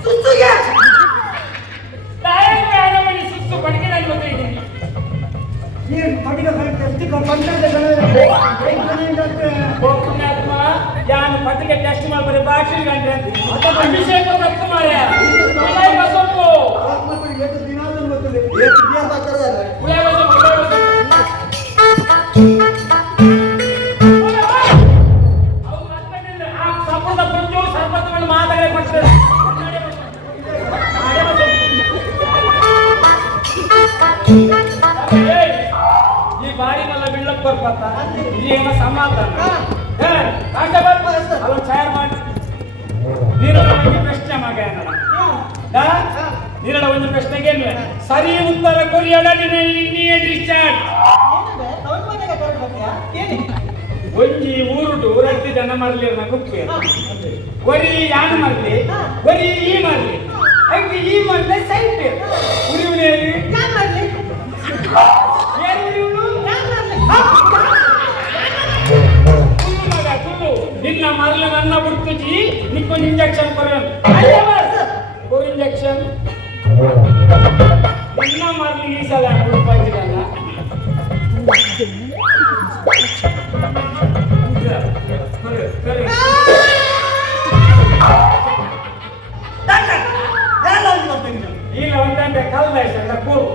ಸುತ್ತುಗೆ ಸುತ್ತು ಪಡಿಕೆ ನಾನು ಬಂದಿದ್ದೀನಿ ಏನು ಪಡಿಗೆ ಎಷ್ಟು ಬಂದಿದೆ ಪುಣ್ಯಾತ್ಮ ಯಾನು ಪತ್ರಿಕೆ ಟೆಸ್ಟ್ ಮಾಡಿ ಭಾಷೆ ಗಂಟೆ ಅಭಿಷೇಕ ತಪ್ಪು ಮಾಡ್ಯ ಬಸಪ್ಪು ಉಳೆ ಬಸಪ್ಪು ಆ ಸಪ್ಪದ ಪಂಚು ಸರ್ಪತ್ತುಗಳು ಮಾತಾಡಿ ಕೊಡ್ತಾರೆ ಈ ಬಾಡಿನೆಲ್ಲ ಬೀಳಕ್ ಬರ್ಬತ್ತ ಏನೋ ಸಮಾಧಾನ ಅಲ್ಲ ಚಾರ್ ಮಾಡಿ ನೀರಳ ಒಂದು ಪ್ರಶ್ನೆ ಮಗ ನೀರಳ ಒಂದು ಪ್ರಶ್ನೆಗೆ ಸರಿ ಉತ್ತರ ಕೊರಿಯಡ ನೀ ಡಿಸ್ಚಾರ್ಜ್ ಒಂಜಿ ಊರುಟು ರಟ್ಟಿ ಜನ ಮರಲಿ ಕುಪ್ಪೆ ಕೊರಿ ಯಾನು ಮರಲಿ ಕೊರಿ ಈ ಮರಲಿ ಹಂಗೆ ಈ ಮರಲಿ ಸೈಟ್ ಉರಿವುನೇರಿ ನಿನ್ನ ಮರಲ ನನ್ನ ಬಿಡ್ತುಜಿ ನಿಕ್ಕೊಂದು ಇಂಜೆಕ್ಷನ್ ಕೊರ ಇಂಜೆಕ್ಷನ್ ನಿನ್ನ ಮರಲಿ ಈ ಸಲ ರೂಪಾಯಿಗಲ್ಲ ಇಲ್ಲ ಒಂದಂತೆ ಕಲ್ದ ಕೂರು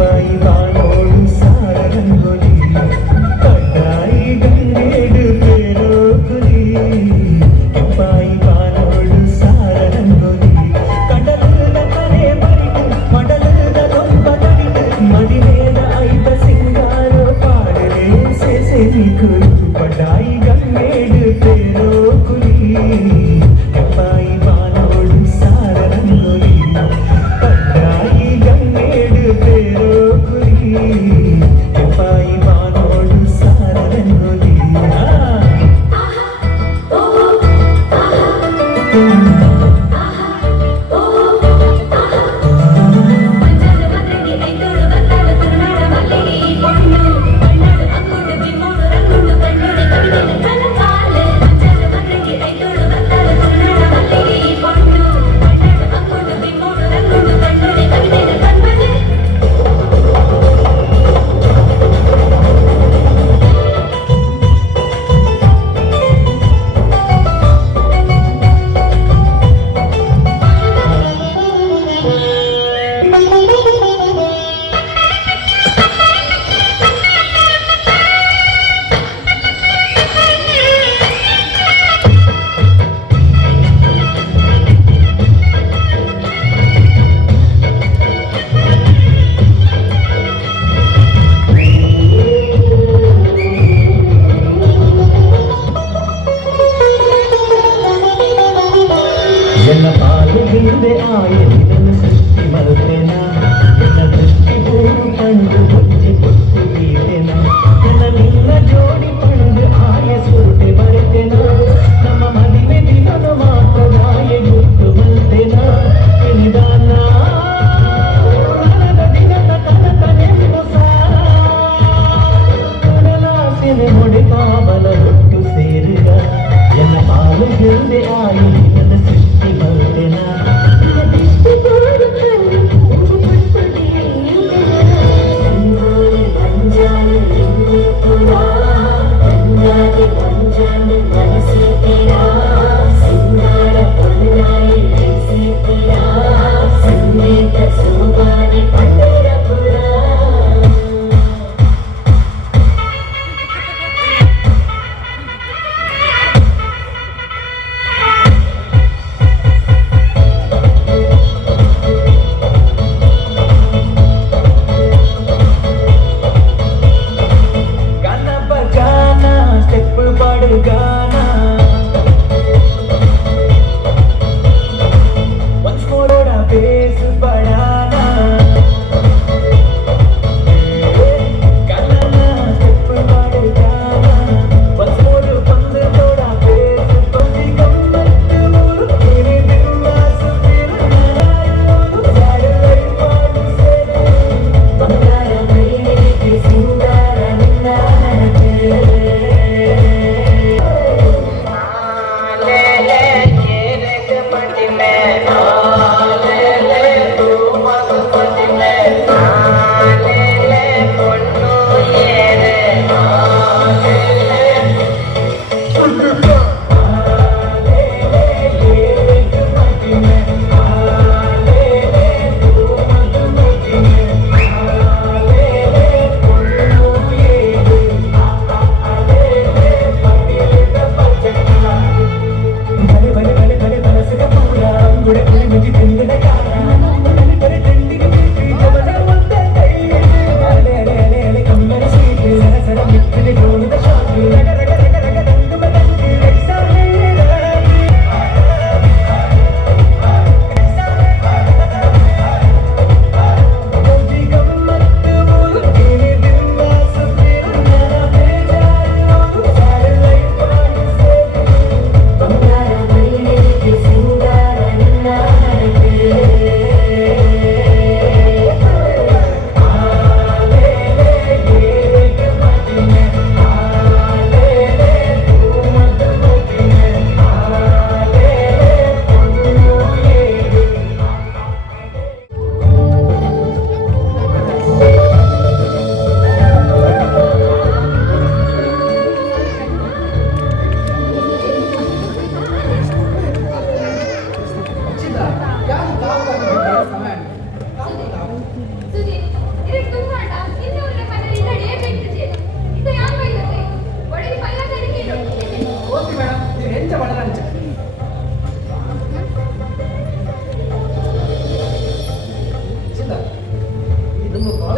ಕೆಂಪಾಯಿ ಬಾನೋಡು ಸಾರ ರಂಗೋಲಿ ಕಡ್ಡಾಯಿ ಗಂಗೇಡು ಬೇರೋ ಕುಲಿ ಕೆಂಪಾಯಿ ಬಾನೋಡು ಸಾರ ರಂಗೋಲಿ ಕಡಲದ ಕರೆ ಬರಿಟು ಮಡಲದ ದೊಂಬ ತಡಿಟು ಮದಿಮೇದ ಐದ ಸಿಂಗಾರ ಪಾಡಲೇ ಸೆಸೆ ನಿಕುಲು ಕಡ್ಡಾಯಿ ಗಂಗೇಡು ಬೇರೋ ಕುಲಿ ಕೆಂಪಾಯಿ ಬಾನೋಡು ಸಾರ ರಂಗೋಲಿ ಕಡ್ಡಾಯಿ ಗಂಗೇಡು ಬೇರೋ ಕುಲಿ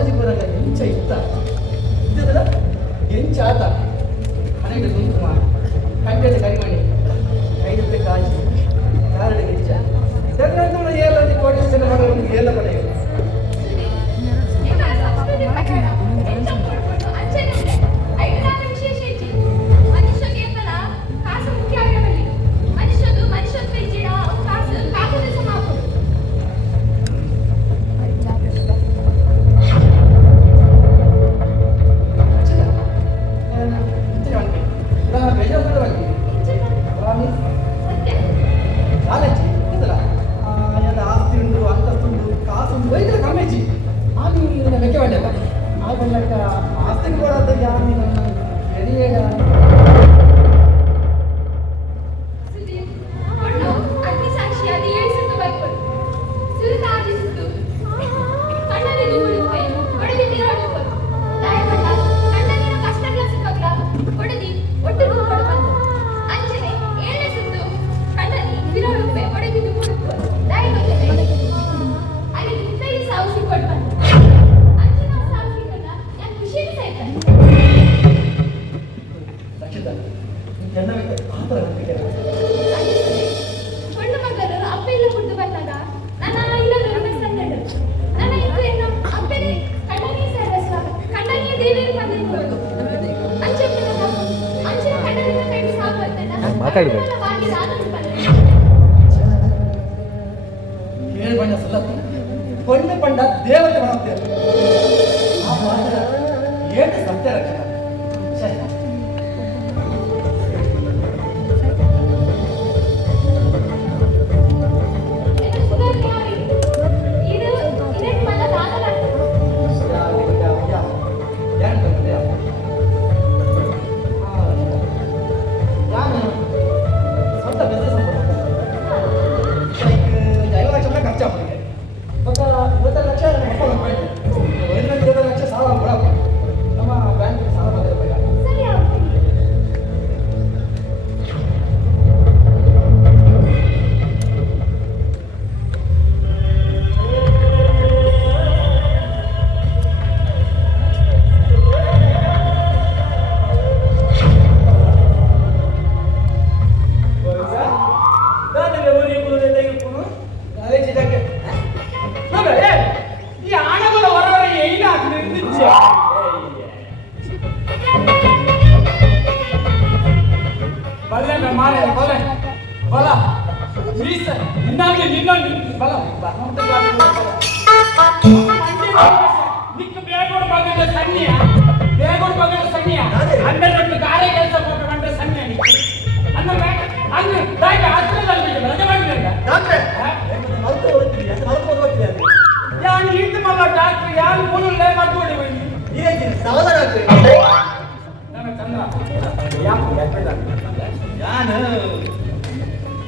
ಕಾಲೇಜಿಗೆ ಹೋದಾಗ ಎಂಚ ಇತ್ತ ಇದ್ದದಲ್ಲ ಎಂಚ ಆತ ಮನೆಗೆ ಕುಂಕುಮ ಕಂಟೆದ ಕರಿಮಣಿ 5 ರೂಪಾಯಿ ಕಾಜಿ ಕಾರಡೆ ಗಿಚ್ಚ ಇದನ್ನ ಏಳಂತ ಕೋಟಿ ಜನ ಮಾಡೋದು ಎಲ್ಲ ಪಡೆಯುವುದು ಏಳು ಬಣ್ಣ ಸಲ್ಲತ್ತು ಕೊಂಡೆ ಪಂಡ ದೇವತೆ ಮಾಡುತ್ತೇವೆ ಆ ಮಾತ್ರ ಏನು ಸತ್ಯ ರಕ್ಷಣ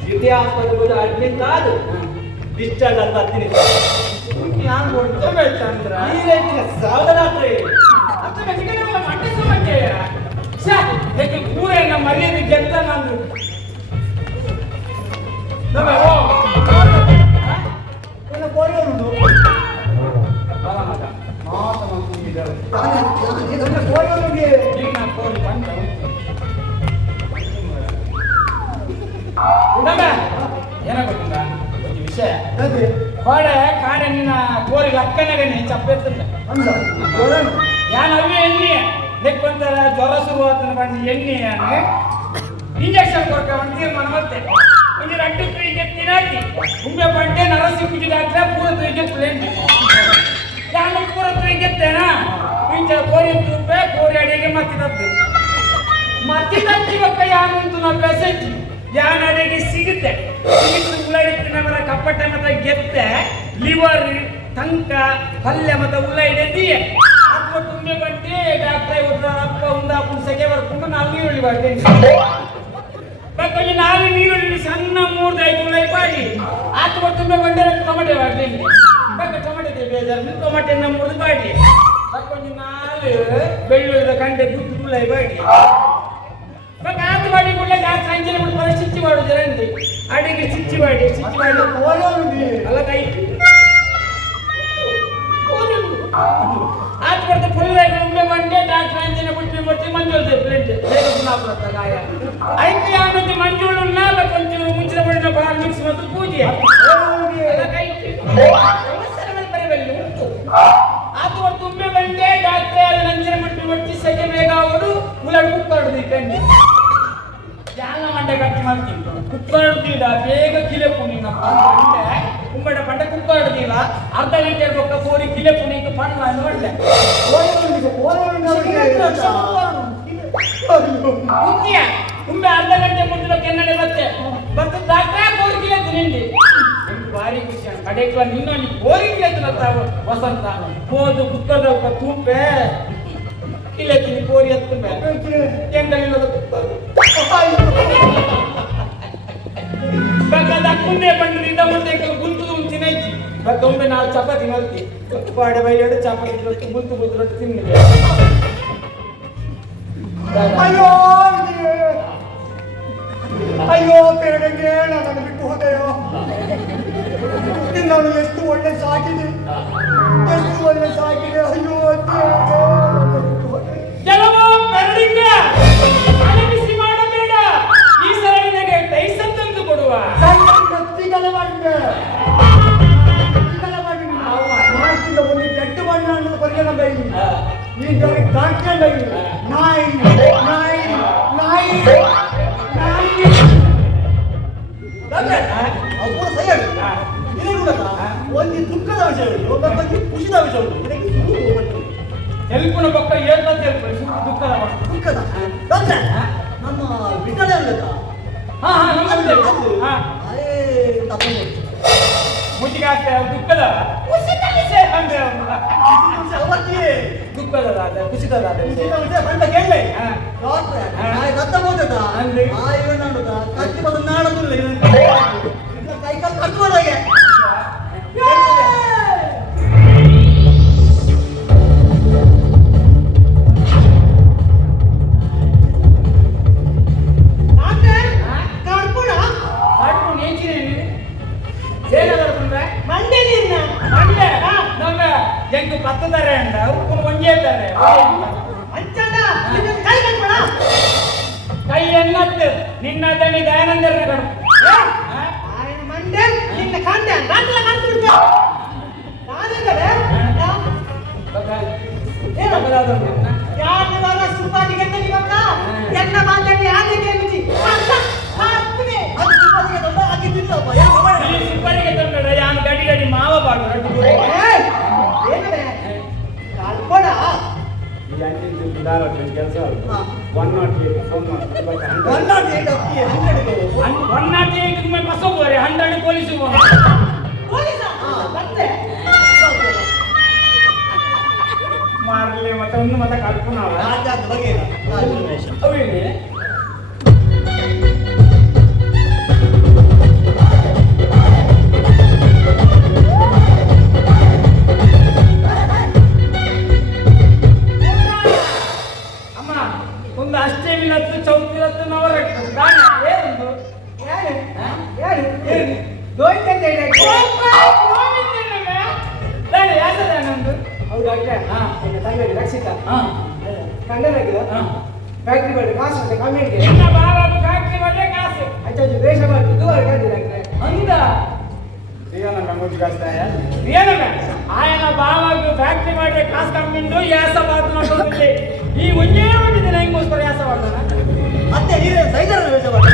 ಸಿಟಿ ಆಸ್ಪತ್ರೆ ಅಡ್ಮಿಟ್ ಆದ ಡಿಸ್ಚಾರ್ಜ್ ಅಂತ ಬರ್ತೀನಿ ನಾನು ಕೊಡ್ತೇವೆ ಚಂದ್ರ ಈ ರೀತಿಯ ಸಾಧನಾತ್ರೆ ಅಂತ ಮೆಚ್ಚಿಕೊಂಡು ಮಂಡೆ ಸಮಸ್ಯೆ ಯಾಕೆ ಕೂರೆ ನಮ್ಮ ಮರ್ಯಾದೆ ಗೆದ್ದ ನಾನು ಕೋರಿ ಉಂಟು ಬಲ ಮಗ ಮಾತ ಮಂದಿದ್ದಾರೆ ಕೋರಿ ಕೋರಿ ಬಂದ ಏನ ಗೊತ್ತಿಲ್ಲ ಒಂದು ವಿಷಯ ಹೊಡೆ ಕಾಡಿನ ಕೋರಿ ಲಕ್ಕನಗನೆ ಚಪ್ಪೆತ್ತಂದ ಯಾನ್ ಅವೇ ಎಣ್ಣೆ ಲೆಕ್ಕೊಂತಾರ ಜ್ವರ ಶುರುವಾತನ ಬಂದು ಎಣ್ಣೆ ಇಂಜೆಕ್ಷನ್ ಕೊಡ್ಕ ಒಂದು ತೀರ್ಮಾನ ಮತ್ತೆ ಒಂದು 2 ಪ್ರೀಗೆ ತಿನ್ನಾಕಿ ಉಂಬೆ ಬಂಡೆ ನರಸಿ ಕುಜಿದಾಕ್ರೆ ಪೂರ ತುಯಿಗೆ ಪ್ಲೇಂಟ್ ಯಾನ ಪೂರ ತುಯಿಗೆತ್ತೇನ ಇಂಜ ಕೋರಿ ತುಪ್ಪೆ ಕೋರಿ ಅಡಿಗೆ ಮತ್ತಿದದ್ದು ಇವತ್ತ ಯಾನಂತೂ ನಾವು ಬೆಸೆಚ್ಚಿ ಯಾನ ಅಡಿಗೆ ಸಿಗುತ್ತೆ ಸಿಗಿತ್ತು ಉಳ್ಳಾಡಿತ್ತಿನವರ ಕಪ್ಪಟ ಮತ ಗೆತ್ತೆ ಲಿವರ್ ತಂಕ ಪಲ್ಯ ಮತ ಉಳ್ಳಾಡಿದ್ದೀಯ ಆತ್ಮ ತುಂಬೆ ಬಂಟಿ ಡಾಕ್ಟರ್ ಇವತ್ತು ಅಪ್ಪ ಉಂದ ಪುಂಸಕ್ಕೆ ಬರ್ಕೊಂಡು 4 ಈರುಳ್ಳಿ ಬರ್ತೇನೆ ಕೊಂಚ 4 ಈರುಳ್ಳಿ ಸಣ್ಣ 3-5 ಉಳ್ಳಾಯಿ ಪಾಡಿ ಆತ್ಮ ತುಂಬೆ ಬಂಡೆ ಟೊಮೆಟೊ ಬರ್ತೇನೆ ಟೊಮೆಟೊ ಬೇಜಾರು ಟೊಮೆಟೊನ 3 ಬಾಡಿ ಕೊಂಚ 4 ಬೆಳ್ಳುಳ್ಳಿದ ಕಂಡೆ ಗುದ್ದು ಉಳ್ಳಾಯಿ ಬಾಡಿ ಆತು ಬಾಡಿ ಕೂಡ ಸಂಜೆ ಬಿಟ್ಟು ಚಿಚ್ಚಿ ಮಾಡುದು ರಂಡಿ ಅಡಿಗೆ ಚಿಚ್ಚಿ ಮಾಡಿ ಅಲ್ಲ ಕೈ ಆತ ಬರ್ತ ಫುಲ್ ರೇಟ್ ಒಮ್ಮೆ ಬಂದೆ ಡಾಕ್ಟರ್ ಅಂಜನೆ ಬಿಟ್ಟು ಬರ್ತಿ ಮಂಜುಳ ಪ್ಲೇಟ್ ಬೇಗ ಗುಣಾಪುರ ಗಾಯ ಐಕೆ ಆಗುತ್ತೆ ಮಂಜುಳು ನಾಲ ಕೊಂಚ ಮುಂಚಿನ ಬಣ್ಣ ಬಾಲ್ ಮಿಕ್ಸ್ ಮತ್ತು ಪೂಜೆ ಎಲ್ಲ ಕೈ ಅವಸರ ಮೇಲೆ ಬರಬಲ್ಲಿ ಉಂಟು ಆತ ಬರ್ತ ಒಮ್ಮೆ ಬಂದೆ ಡಾಕ್ಟರ್ ಅಂಜನೆ ಬಿಟ್ಟು ಬರ್ತಿ ಸೆಕೆ ಬೇಗ ಅವರು ಉಲಡ್ ಕುಕ್ಕರ್ದು ಕಂಡಿ ಜಾಲ ಮಂಡ ಕಟ್ಟಿ ಮಾಡ್ತೀನಿ ಕುಕ್ಕರ್ದಿಲ್ಲ ಬೇಗ ಕಿಲೆ ಪುಣಿನ ಉಮ್ಮಡ ಪಂಡ ಕುಕ್ಕರ್ದಿಲ್ಲ ಅರ್ಧ ಗಂಟೆ ಬೊಕ್ಕ ಕೋರಿ ಕಿಲೆ ಪುಣಿಗೆ ಪಣ್ಣ ನೋಡ್ಲೆ ಮುಖ್ಯ ಉಮ್ಮೆ ಅರ್ಧ ಗಂಟೆ ಮುಂದಿನ ಕೆನ್ನಡೆ ಮತ್ತೆ ಡಾಕ್ಟರ್ ಕೋರಿ ಕಿಲೆ ನಿಂಡಿ ಭಾರಿ ಖುಷಿ ಕಡೆಕ್ಲ ನಿನ್ನೊಂದು ಕೋರಿ ಕಿಲೆ ತಾವು ವಸಂತ ಹೋದು ಕುಕ್ಕರ್ದ ತೂಪೆ ಕಿಲೆ ತಿನಿ ಕೋರಿ ಹತ್ತು ಕೆಂಗಲಿಲ್ಲದ ಕುಕ್ಕರ್ ಮುಂದೆ ಬಂದ್ರಿಂದ ಮುಂದೆ ಗುಂತು ತಿನ್ನೈತಿ ಒಮ್ಮೆ ನಾಲ್ಕು ಚಪಾತಿ ಮಲ್ತಿ ಬಾಡೆ ಬೈ 2 ಚಪಾತಿ ರೊಟ್ಟಿ ಗುಂತು ಗುಂತು ರೊಟ್ಟಿ ತಿನ್ನಿದೆ ಅಯ್ಯೋ ಅಯ್ಯೋ ಬೇಡಂಗೆ ನನ್ನನ್ನು ಬಿಟ್ಟು ಹೋದೆಯೋ ನಿನ್ನವನು ಎಷ್ಟು ಒಳ್ಳೆ ಸಾಕಿದೆ ಅಯ್ಯೋ ಕೆಲವು ಬೆರಳಿಂದ ಅಲಗಿಸಿ ಮಾಡಬೇಡ ಈ ಸಲ ನಿನಗೆ ಟೈಸನ್ ತಂದು ಕೊಡುವ ಒಂದು ಜಟ್ಟು ಬಣ್ಣ ಅನ್ನೋದು ಪರಿಗಣ ಬೇಡಿ ನೀನು ಡಾಕ್ಟರ್ ನಾಯಿ ನಾಯಿ ನಾಯಿ ನಾಯಿ ಅವು ಸರಿ ಒಂದು ದುಃಖದ ವಿಷಯ ಒಬ್ಬ ಬಗ್ಗೆ ಖುಷಿದ ವಿಷಯ ಎಲ್ಪುನ ಪಕ್ಕ ಏಳ್ತ ದುಃಖದ ಡಾಕ್ಟರ್ ನಮ್ಮ ವಿಠಲೆ ಅಲ್ಲದ ಮುಚ್ಚಿಗೆ ಆಗ್ತದೆ ದುಃಖದ ದುಃಖದ ಖುಷಿದ ಕೇಳಿ ರಕ್ತ ಹೋದ ಕಟ್ಟಿ ಬಂದ ನಾಡದಿಲ್ಲ ಕೈ ಕಾಲು ಕಟ್ಬೋದಾಗೆ ಎಂಟು ಪತ್ತದಾರೆ ಅಂಡ ಉಪ್ಪು ಒಂಜೇ ಇದ್ದಾರೆ ಕೈ ಎನ್ನತ್ತು ನಿನ್ನ ದಣಿ ದಯಾನಂದರ ಮಂಡೆ ನಿನ್ನ ಕಾಂಡ ನಾಟಲ ಕಾಣ್ತಿರ್ತ ಯಾರು ಸುಪಾರಿಗೆ ಇವಾಗ ಎನ್ನ ಮಾತಲ್ಲಿ ಆದಿಗೆ ಮಿತಿ ಸುಪಾರಿಗೆ ತಂದಡ ಯಾನು ಗಡಿ ಗಡಿ ಮಾವ ಬಾಡು ಕೆಲಸ 108 ಬಸ್ ಹೋಗೋರೆ 100 ಪೊಲೀಸ್ ಮಾರಲಿ ಮತ್ತೆ ಒಂದು ಮತ್ತೆ ಕಳ್ಕೊಂಡು ಅವೇನೆ ಒಂದು ಅಷ್ಟೇವಿನತ್ತು ಚೌತಿರತ್ತು ನವರ ಏನೊಂದು ರಕ್ಷಿತ ಕಂಡಲಾಗಿಲ್ಲ ಫ್ಯಾಕ್ಟ್ರಿ ಬಳಿ ಕಾಸು ಅಂತ ಕಮ್ಮಿಗೆ ಫ್ಯಾಕ್ಟ್ರಿ ಬಳಿ ಕಾಸು ಆಯ್ತು ದೇಶ ಮಾಡ್ತಿದ್ದು ಅಂದ ఆయన బావాకు ఫ్యాక్టరీ ಮಾಡಿ ಕಾಸು ಕಮ್ಮಿಂದು ಯಾಸ ಬಾತ್ ಮಾಡೋದಿಲ್ಲ ಈ ಒಂದೇ ಒಂದು ದಿನ ಹಿಂಗೋಸ್ಕರ ಯಾಸ ಮಾಡ್ತಾನ ಮತ್ತೆ ನೀವೇ ಸೈದರ ವೇಷ ಮಾಡಿ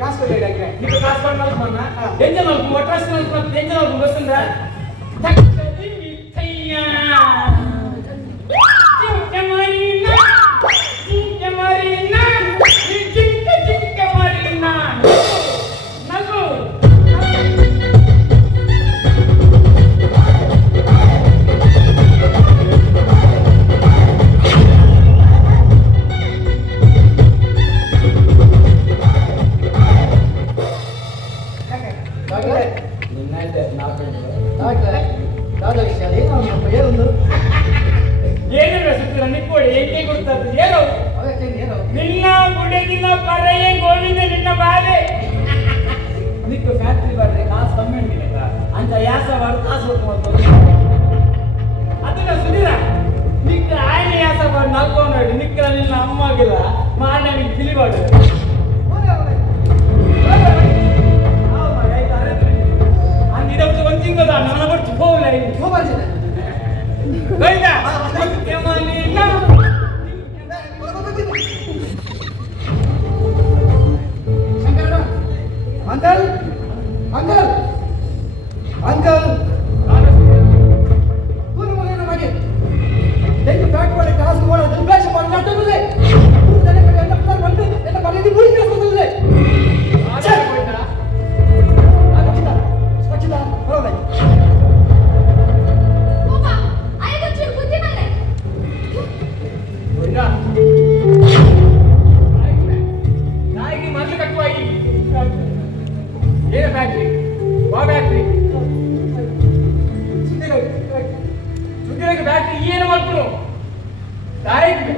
ಕಾಸು ಕೊಡಲಿಕ್ಕೆ ನೀವು ಕಾಸು ಕೊಡಲ್ಲ ಮನ್ನ ಎಂಜನ ಒಟ್ರಾಸ್ ಮತ್ತೆ ಎಂಜನ ಗೊತ್ತಂದ್ರ ಏನಿಲ್ಲ ಸುತ್ತಿರ ನಿಕ್ಕೋಡಿ ಏಕೆ ಗೊತ್ತಾಗ್ತದೆ ಏನೋ ನಿನ್ನ ಗುಡಿಗಿನ ಪರೆಯೇ ಗೋವಿಂದ ನಿನ್ನ ಬಾರೆ ಅದಕ್ಕೆ ಫ್ಯಾಕ್ಟ್ರಿ ಬರ್ರೆ ಕಾಸು ಕಮ್ಮಿ ಉಂಟಿಲ್ಲ ಅಂತ ಯಾಸ ಕಾಸು ಅದನ್ನ ಸುಧೀರ ನಿಕ್ಕ ಆಯ್ನ ಯಾಸ ಮಾಡಿ ನಲ್ಕೊಂಡು ನಿಕ್ಕ ನಿನ್ನ ಅಮ್ಮಾಗಿಲ್ಲ ಮಾಡಿ ನಿಂಗೆ ತಿಳಿಬಾರ್ದು ಹಂಗಿದಕ್ಕೆ ಒಂದು ತಿಂಗಳು ನನ್ನ ಬರ್ತು ಹೋಗಲ್ಲ अंकल अंकल अंकल पूर्ण मगेನ ಮಗೆ ತೆಂಗು ಫ್ಯಾಕ್ಟ್ ಮಾಡಿ ಕಾಸು ಕೊಡ ದುರ್ಗಾಶ ಮಾಡಿ ನಟ್ಟುವುದಿಲ್ಲ ಕೂಡಲೇ ಕಡೆ ಅಂತ ಬಂದು ಎಲ್ಲ ಮನೆಯಲ್ಲಿ ಮುಳಿ ಕೆಲಸವಿಲ್ಲ ಸಚಿದ ಬರೋಲ್ಲ ಓಮಾ ಐದು ಚೂರು ಬುದ್ಧಿ ಬಂದೆ ನಾಯಿಗೆ ಮೊದಲು ಕಟ್ಟುವ ಏನು ಫ್ಯಾಕ್ಟ್ರಿ ವಾ ಫ್ಯಾಕ್ಟ್ರಿ ಸುದ್ದಿರಾಗಿ ಫ್ಯಾಕ್ಟ್ರಿ ಏನು ಮಾಡ್ಕೊಡು ತಾಯಿಗೆ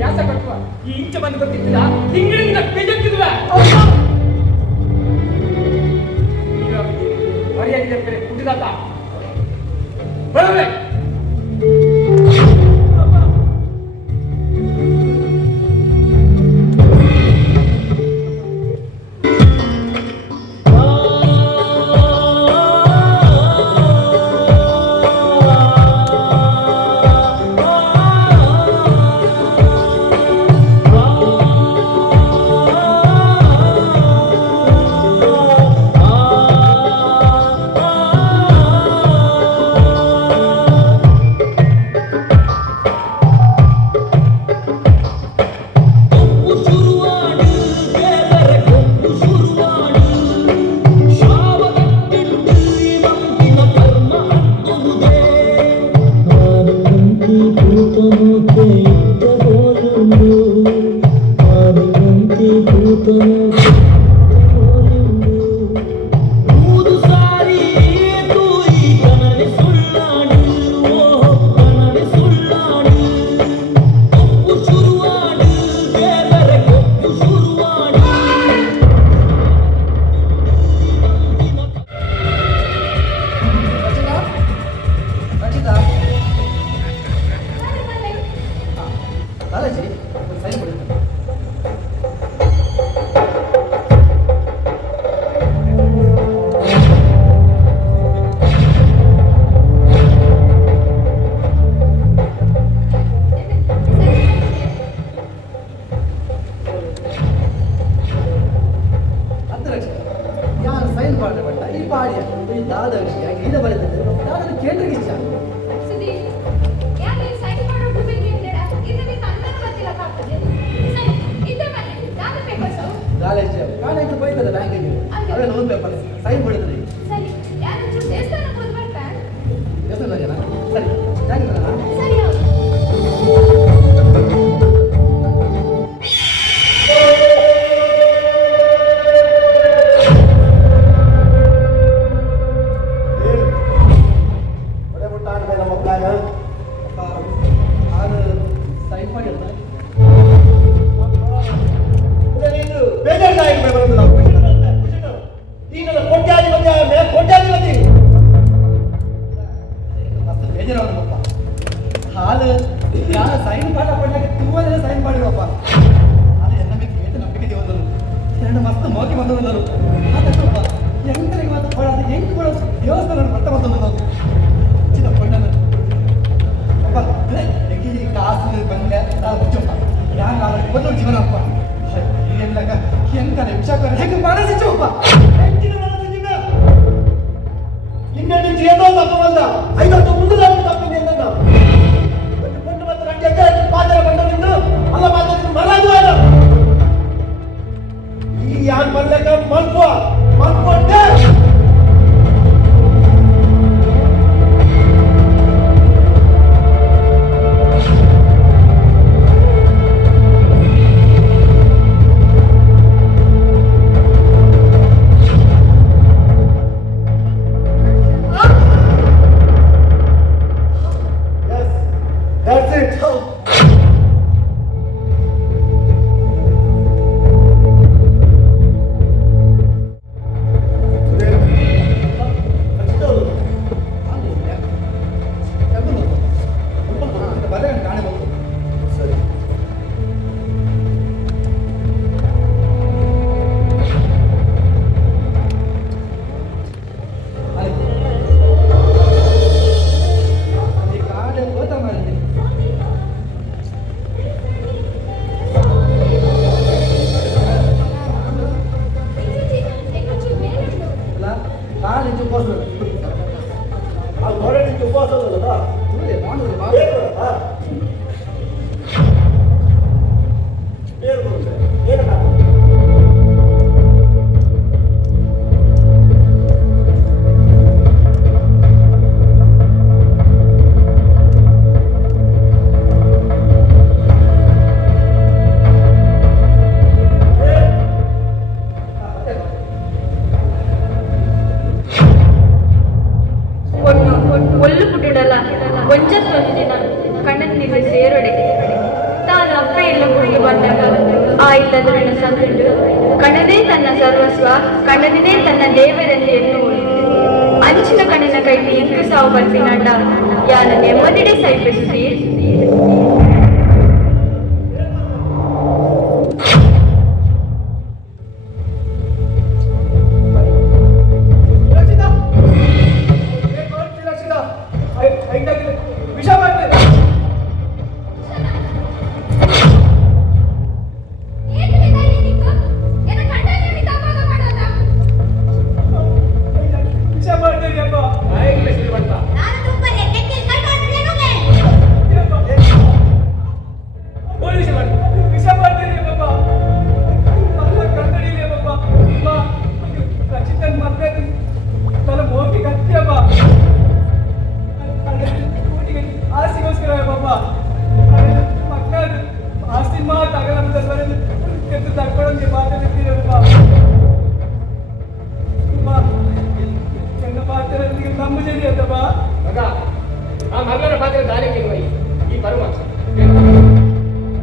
ಯಾಸ ಕಟ್ಟುವ ಈ ಇಂಚ ಬಂದು ಗೊತ್ತಿದ್ದಿಲ್ಲ ತಿಂಗಳಿಂದ ಬೇಜಕ್ಕಿದ್ವ ಮರ್ಯಾದೆ ಹುಟ್ಟಿದಾತ ಬರಬೇಕು ಒಂಚತ್ತೊಂದು ದಿನ ಕಣ್ಣನಿಗೆ ಸೇರೊಡೆ ತಾನು ಅಪ್ಪ ಇಲ್ಲ ಕುಳಿತು ಬಂದಾಗ ಆ ಇಲ್ಲದರನ್ನು ಸಂಕಂಡು ಕಣ್ಣನೇ ತನ್ನ ಸರ್ವಸ್ವ ಕಣ್ಣನೇ ತನ್ನ ದೇವರೆಂದು ಎನ್ನುವುದು ಅಂಚಿನ ಕಣ್ಣಿನ ಕೈಲಿ ಇಂಕು ಸಾವು ಬರ್ತಿನಾಂಡ ಯಾನ ನೆಮ್ಮದಿಡೆ ಸೈಪಿಸುತ್ತೀ ವಿಷ ಮಾಡ್ತೇನೆ. ವಿಷ ಮಾಡ್ತೇನೆ ಅಪ್ಪ. ವಿಷ ಮಾಡ್ತೇನೆ ಅಪ್ಪ. ನನ್ನ ಕನ್ನಡಿಲಿ ಅಪ್ಪ. ರಚಿತನ್ ಮತ್ತೆ ತಲೆ ಮೋಟಿ ಕತ್ತಿ ಅಪ್ಪ. ಆಸ್ತಿಗೋಸ್ಕರ ಪಾಪ ಮಕ್ಕಳ ಆಸ್ತಿ ಮಾತಾಗಲ್ಲ ಕೆತ್ತು ತಕ್ಕೊಳ್ಳೋಂಗೆ ಮಾತಾಡ್ತೀರಪ್ಪ. ನನ್ನ ಪಾತ್ರ ನಮ್ಮ ಜಡಿ ಅಂತಪ್ಪ. ಮಗ ಆ ಮಗನ ಪಾತ್ರ ದಾರಿಗೆ ಈ ಬರುವ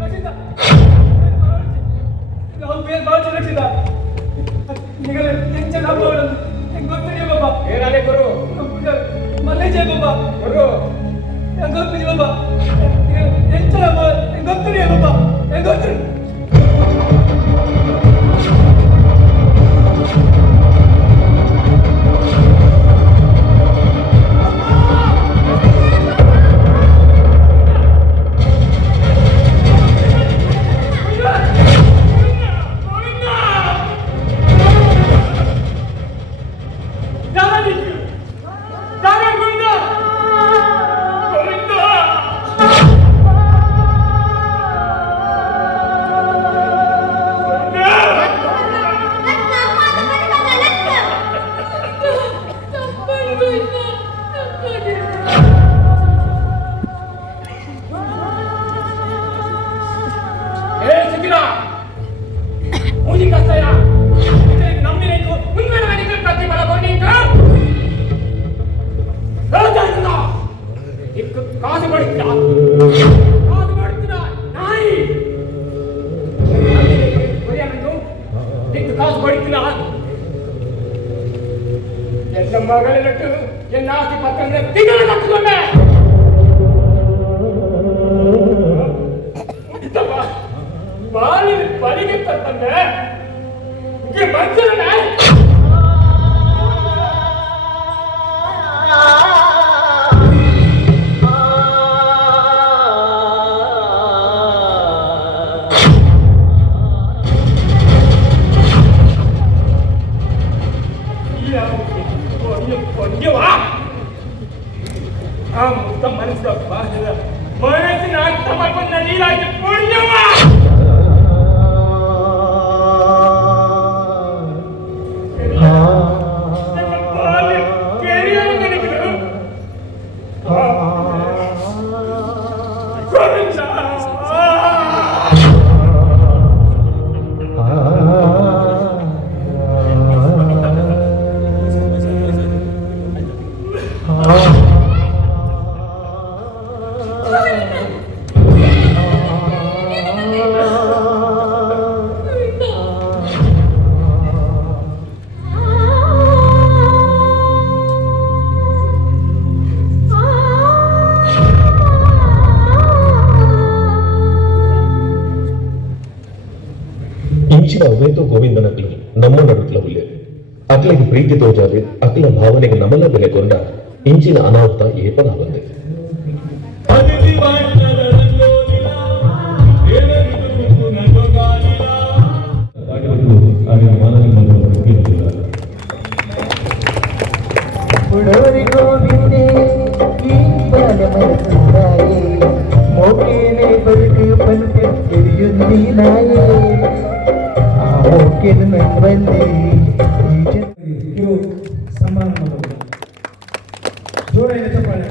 ರಚಿತ ನಾವು ಬೇರೆ ಭಾಳ ರಚಿತ ನಿಗಲ ಎಂಚ ನಮ್ಮ ಹೆಂಗೆ ಗೊತ್ತಿದೆ ಬಾಬಾ. ಏನಾಲೆ ಗುರು ಮಲ್ಲೇಜೆ ಬಾಬಾ ಗುರು ಗೊತ್ತಿದೆ ಬಾಬಾ. ಎಂಚ ನಮ್ಮ ಗೊತ್ತಿದೆ ಬಾಬಾ. ಗೊತ್ತಿದೆ ಕಾಸು ಮಾಡುತ್ತೀರಾ ನಾಯಿ ಕಾಸು ಬಡಿತೀರಾ ಎನ್ನ ಮಗಳಿನಟ್ಟು ಎನ್ನ ಆಸ್ತಿ ಪತ್ರ ತಿಂಗಳ ಲಕ್ಷದೊಮ್ಮೆ ಬಾಳಿ ಬಲಿಗೆ ತಂದೆ ಮನುಷ್ಯನೇ ಮನಸ್ಸಿನ ಅರ್ಥ ಮಾಡ್ಕೊಂಡು ನೀರಾಗಿ ಪುಣ್ಯವ ಇಂಚಿನ ಉಮೇತು ಗೋವಿಂದನಕ್ಲು ನಮ್ಮ ನಡುತ್ಲ ಉಲ್ಲೆ ಅಕ್ಲಿಗೆ ಪ್ರೀತಿ ತೋಜಾದೆ ಅಕ್ಲ ಭಾವನೆಗೆ ನಮಲ ಬೆಲೆ ಕೊಂಡ ಇಂಚಿನ ಅನಾಹುತ ಏಪದಾವಂದೆ ಸನ್ಮಾನ ಮಾಡೋದು ಜೋರಾಗಿ ಚಪ್ಪಾಳೆ.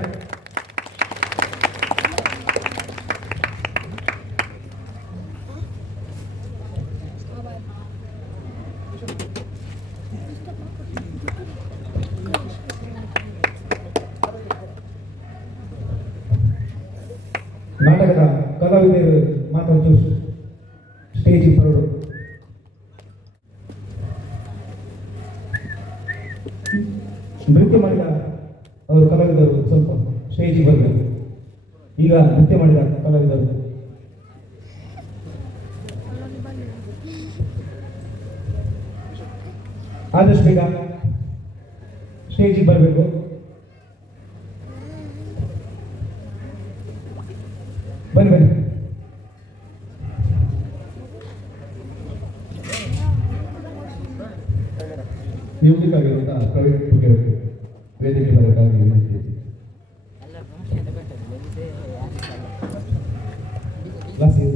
ನಾಟಕದ ಕಲಾವಿದರು ಮಾತಾಡ್ತು ಸ್ಟೇಜಿಗೆ ಬರೋರು. ನೃತ್ಯ ಮಾಡಿದ ಅವರು ಕಲಾವಿದರು ಸ್ವಲ್ಪ ಸ್ಟೇಜಿಗೆ ಬರಬೇಕು. ಈಗ ನೃತ್ಯ ಮಾಡಿದ ಕಲಾವಿದರು ಆದಷ್ಟು ಬೇಗ ಸ್ಟೇಜಿಗೆ ಬರಬೇಕು. ಬನ್ನಿ ಬನ್ನಿ. ಮ್ಯೂಸಿಕ್ ಆಗಿರುವಂತಹ ಪ್ರವೀಣ್ ಪುಗ್ಗೆರಟ್ಟು ವೇದಿಕೆ ಬರಬೇಕಾಗಿ ವಿನಂತಿ. ಲಾಸಿ